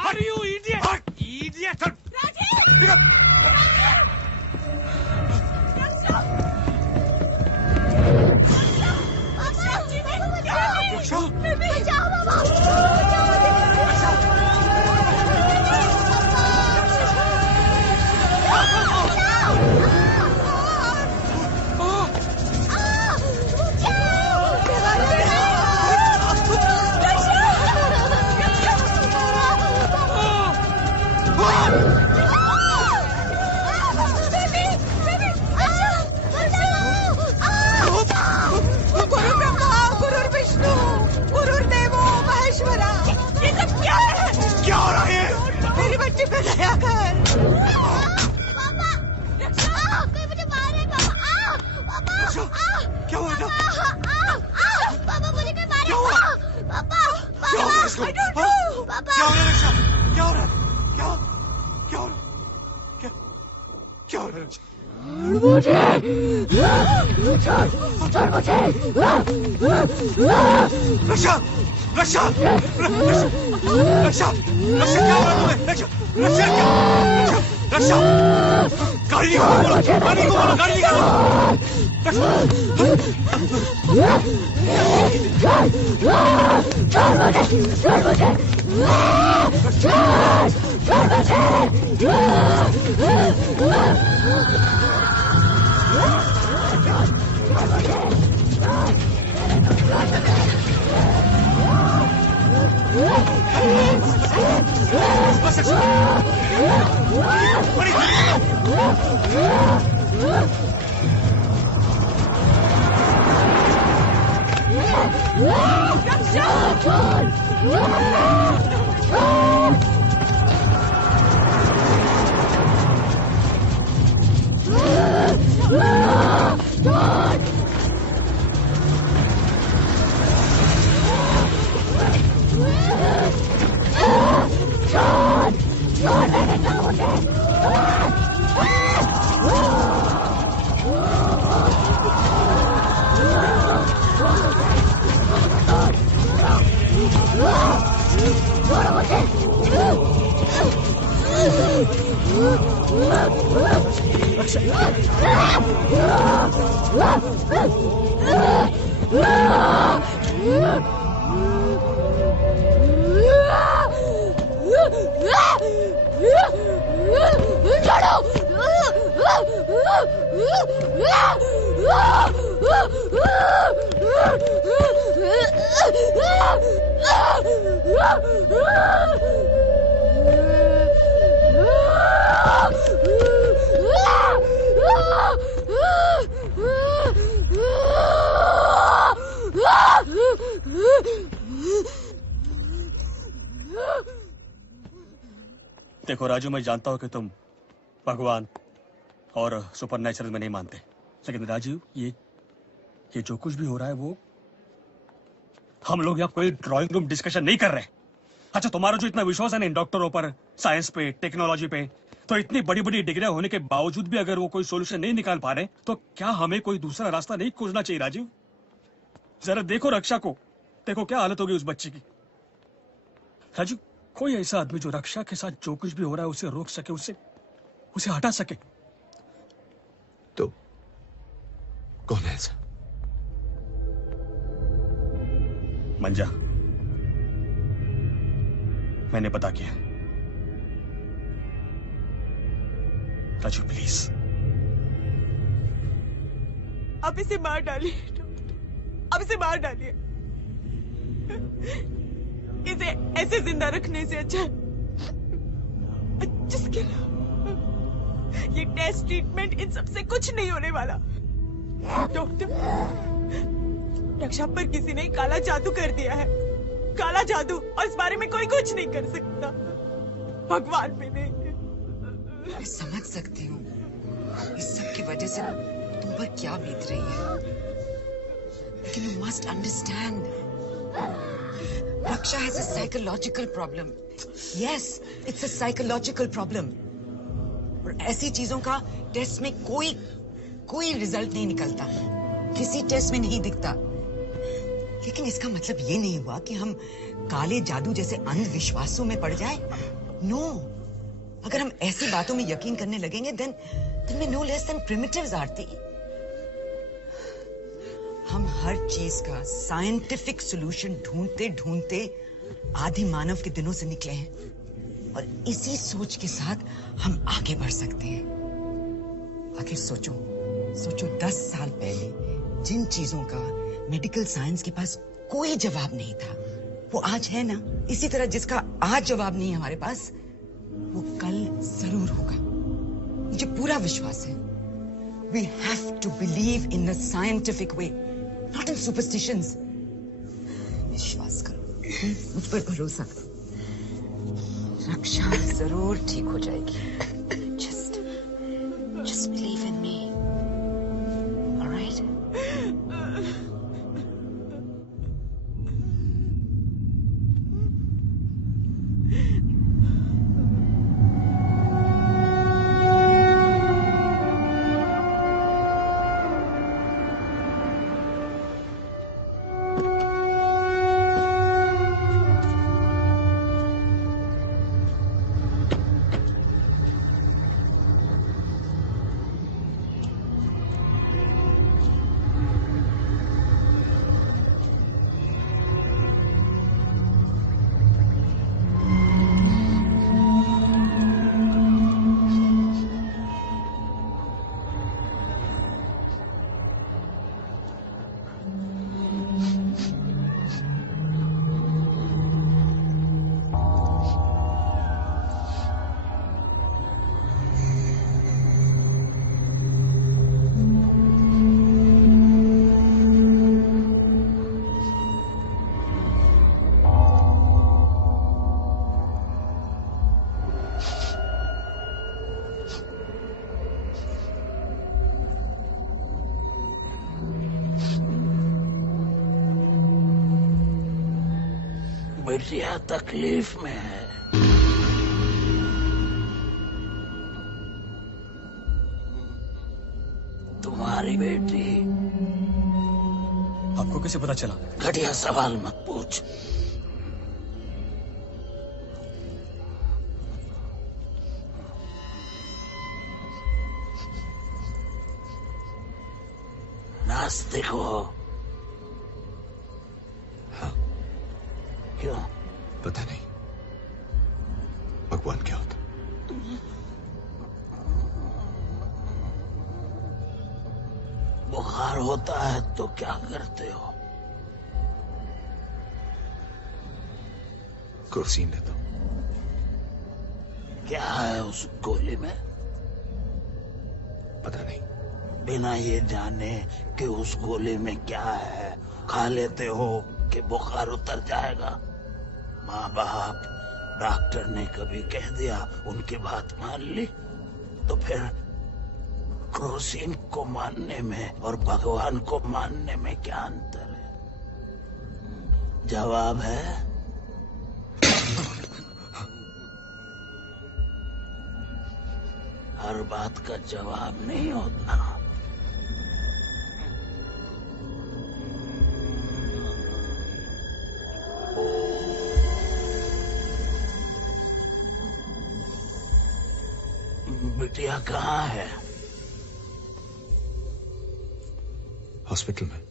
are you idiot idiot बचाओ बाबा क्या हो रहा है? मेरी बच्ची पे दया कर। पापा कोई मुझे मारेगा पापा क्या हुआ था? पापा मुझे कोई मारेगा पापा क्या हो रहा है इसको? I don't know, हाँ? पापा क्या हो रहा है रक्षा? क्या हो रहा है? क्या हो रहा है? क्या हो रहा है? रक्षा रक्षा रक्षा रक्षा क्या हो रहा है तुम्हें? रक्षा रक्षा क्या? रक्षा गाड़ी निकालो गाड़ी निकालो देखो राजू, मैं जानता हूँ कि तुम भगवान और सुपरनेचुरल में नहीं मानते, लेकिन राजू ये जो कुछ भी हो रहा है वो हम लोग यहाँ कोई ड्राइंग रूम डिस्कशन नहीं कर रहे। अच्छा, तुम्हारा जो इतना विश्वास है ना इन डॉक्टरों पर, साइंस पे, टेक्नोलॉजी पे, तो इतनी बड़ी बड़ी डिग्रियां होने के बावजूद भी अगर वो कोई सोल्यूशन नहीं निकाल पा रहे, तो क्या हमें कोई दूसरा रास्ता नहीं खोजना चाहिए राजीव? जरा देखो रक्षा को, देखो क्या हालत होगी उस बच्चे की। राजू, कोई ऐसा आदमी जो रक्षा के साथ जो कुछ भी हो रहा है उसे रोक सके, उसे हटा सके। तो कौन है ऐसा? मंजा, मैंने पता किया। राजू प्लीज, अब इसे मार डालिए, अब इसे मार डालिए। इसे ऐसे जिंदा रखने से अच्छा जिसके ये टेस्ट ट्रीटमेंट इन सबसे कुछ नहीं होने वाला। डॉक्टर, रक्षा पर किसी ने काला जादू कर दिया है, काला जादू, और इस बारे में कोई कुछ नहीं कर सकता, भगवान भी नहीं। मैं समझ सकती हूँ इस सब की वजह से तुम पर क्या बीत रही है, लेकिन you must understand, Raksha has a psychological problem. Yes, it's a psychological problem. और और ऐसी चीजों का टेस्ट में कोई रिजल्ट नहीं निकलता, किसी टेस्ट में नहीं दिखता। लेकिन इसका मतलब ये नहीं हुआ कि हम काले जादू जैसे अंधविश्वासों में पड़ जाए। नो, अगर हम ऐसी बातों में यकीन करने लगेंगे then we no less than primitives, आरती। हम हर चीज का साइंटिफिक सॉल्यूशन ढूंढते ढूंढते आदि मानव के दिनों से निकले हैं, और इसी सोच के साथ हम आगे बढ़ सकते हैं। आखिर सोचो 10 साल पहले जिन चीजों का मेडिकल साइंस के पास कोई जवाब नहीं था, वो आज है ना। इसी तरह जिसका आज जवाब नहीं है हमारे पास, वो कल जरूर होगा। मुझे पूरा विश्वास है। We have to believe in a scientific way, not in superstitions. विश्वास करो, मुझ पर भरोसा करो, रक्षा जरूर ठीक हो जाएगी। Just believe in me. All right? बिटिया तकलीफ में है। तुम्हारी बेटी। आपको कैसे पता चला? घटिया सवाल मत पूछ। नास्तिक हो? क्यों? पता नहीं भगवान क्या होता। बुखार होता है तो क्या करते हो? कुर्सी ले दो। क्या है उस गोली में? पता नहीं। बिना ये जाने कि उस गोली में क्या है खा लेते हो कि बुखार उतर जाएगा? माँ बाप डॉक्टर ने कभी कह दिया, उनकी बात मान ली, तो फिर क्रोसिन को मानने में और भगवान को मानने में क्या अंतर है? जवाब है हर बात का जवाब नहीं होता। बिटिया कहाँ है? हॉस्पिटल में।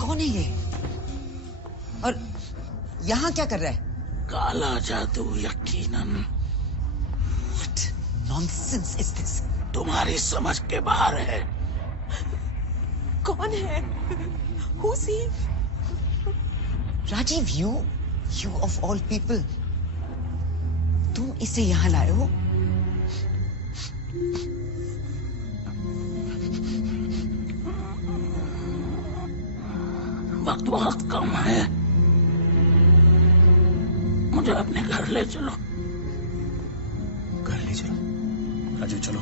कौन है ये? और यहाँ क्या कर रहा है? काला जादू यकीनन। What nonsense is this? तुम्हारी समझ के बाहर है। कौन है? Who's he? Rajiv, you of all people, तुम इसे यहाँ लाए हो? वक्त बहुत कम है, मुझे अपने घर ले चलो। घर ले चलो? राजीव चलो।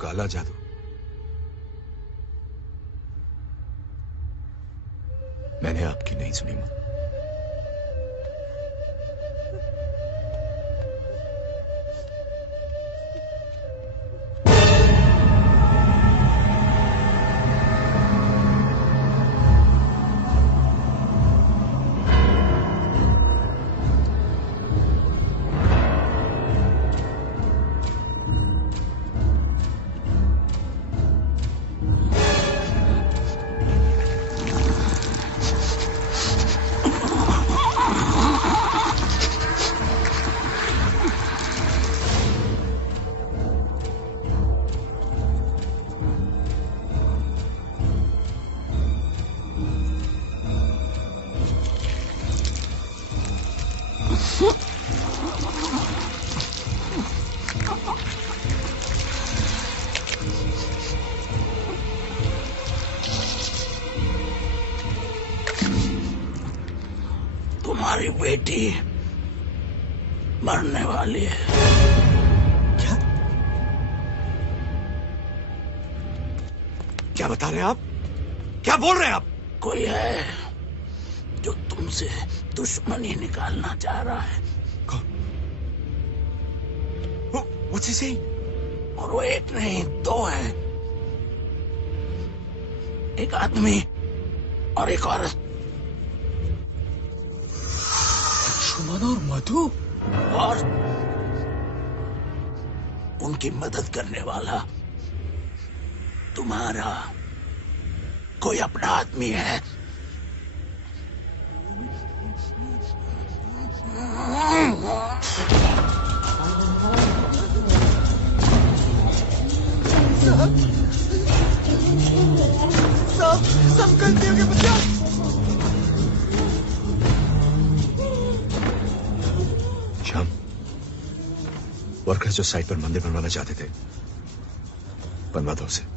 काला जादू। मैंने आपकी नहीं सुनी मां। तुम्हारी बेटी मरने वाली है। क्या? क्या बता रहे हैं आप? क्या बोल रहे हैं आप? कोई है जो तुमसे दुश्मनी निकालना चाह रहा है। कौन? What's he saying? और वो एक नहीं दो है, एक आदमी और एक औरत। सुमन और मधु और उनकी मदद करने वाला तुम्हारा कोई अपना आदमी है? सब गलतियों के बदले श्याम, वर्कर्स जो साइट पर मंदिर बनवाना चाहते थे, बनवा दो उसे।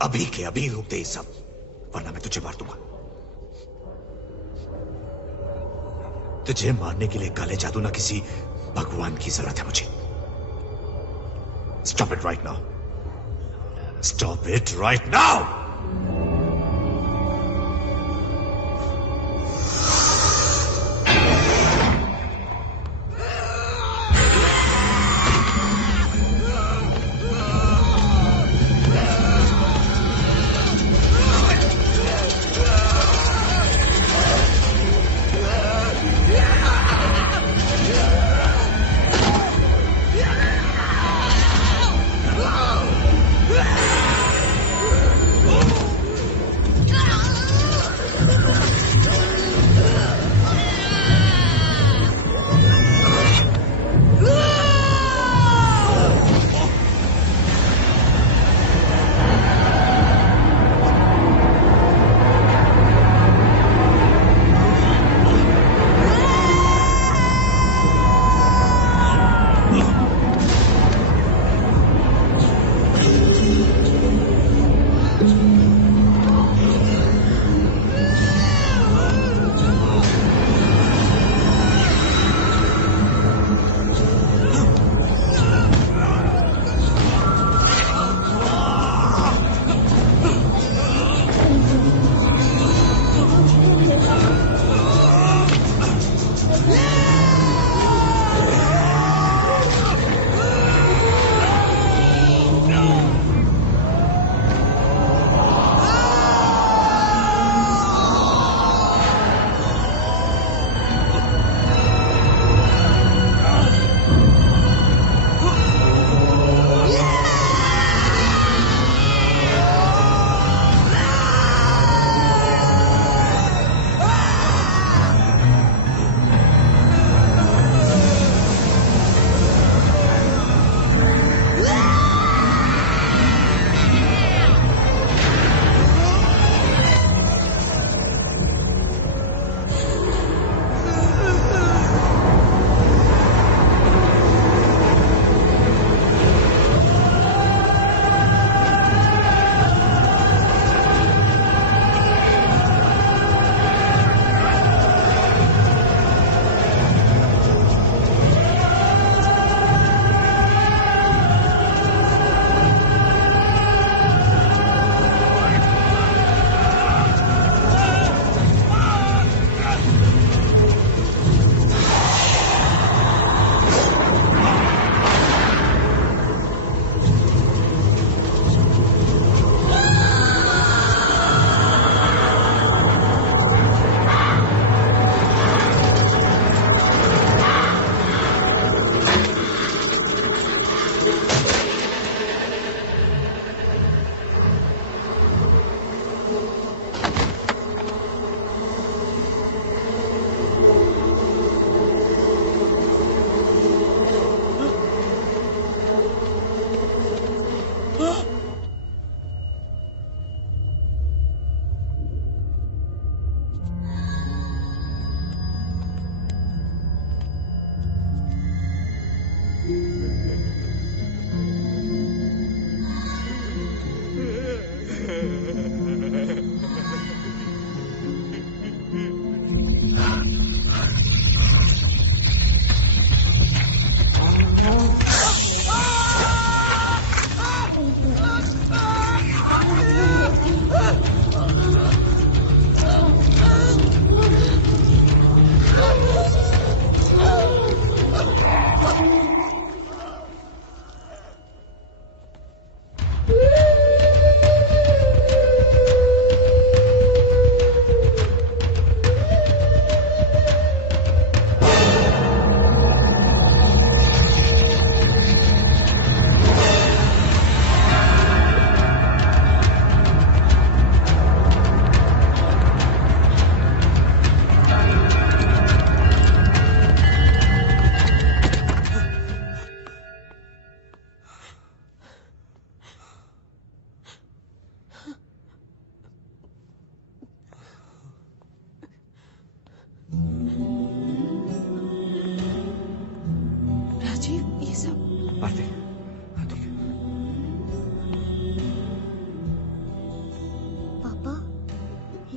अभी के अभी रोक दे ये सब, वरना मैं तुझे मार दूंगा। तुझे मारने के लिए काले जादू ना किसी भगवान की जरूरत है मुझे। Stop it right now, stop it right now.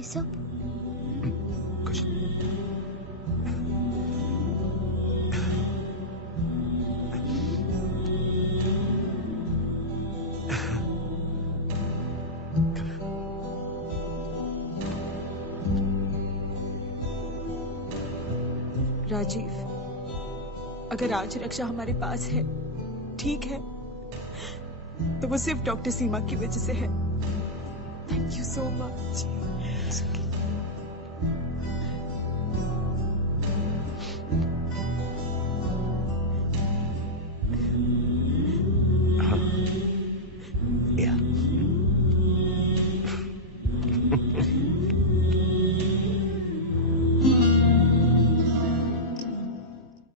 ये सब? कुछ राजीव, अगर आज रक्षा हमारे पास है, ठीक है, तो वो सिर्फ डॉक्टर सीमा की वजह से है। Thank you so much. या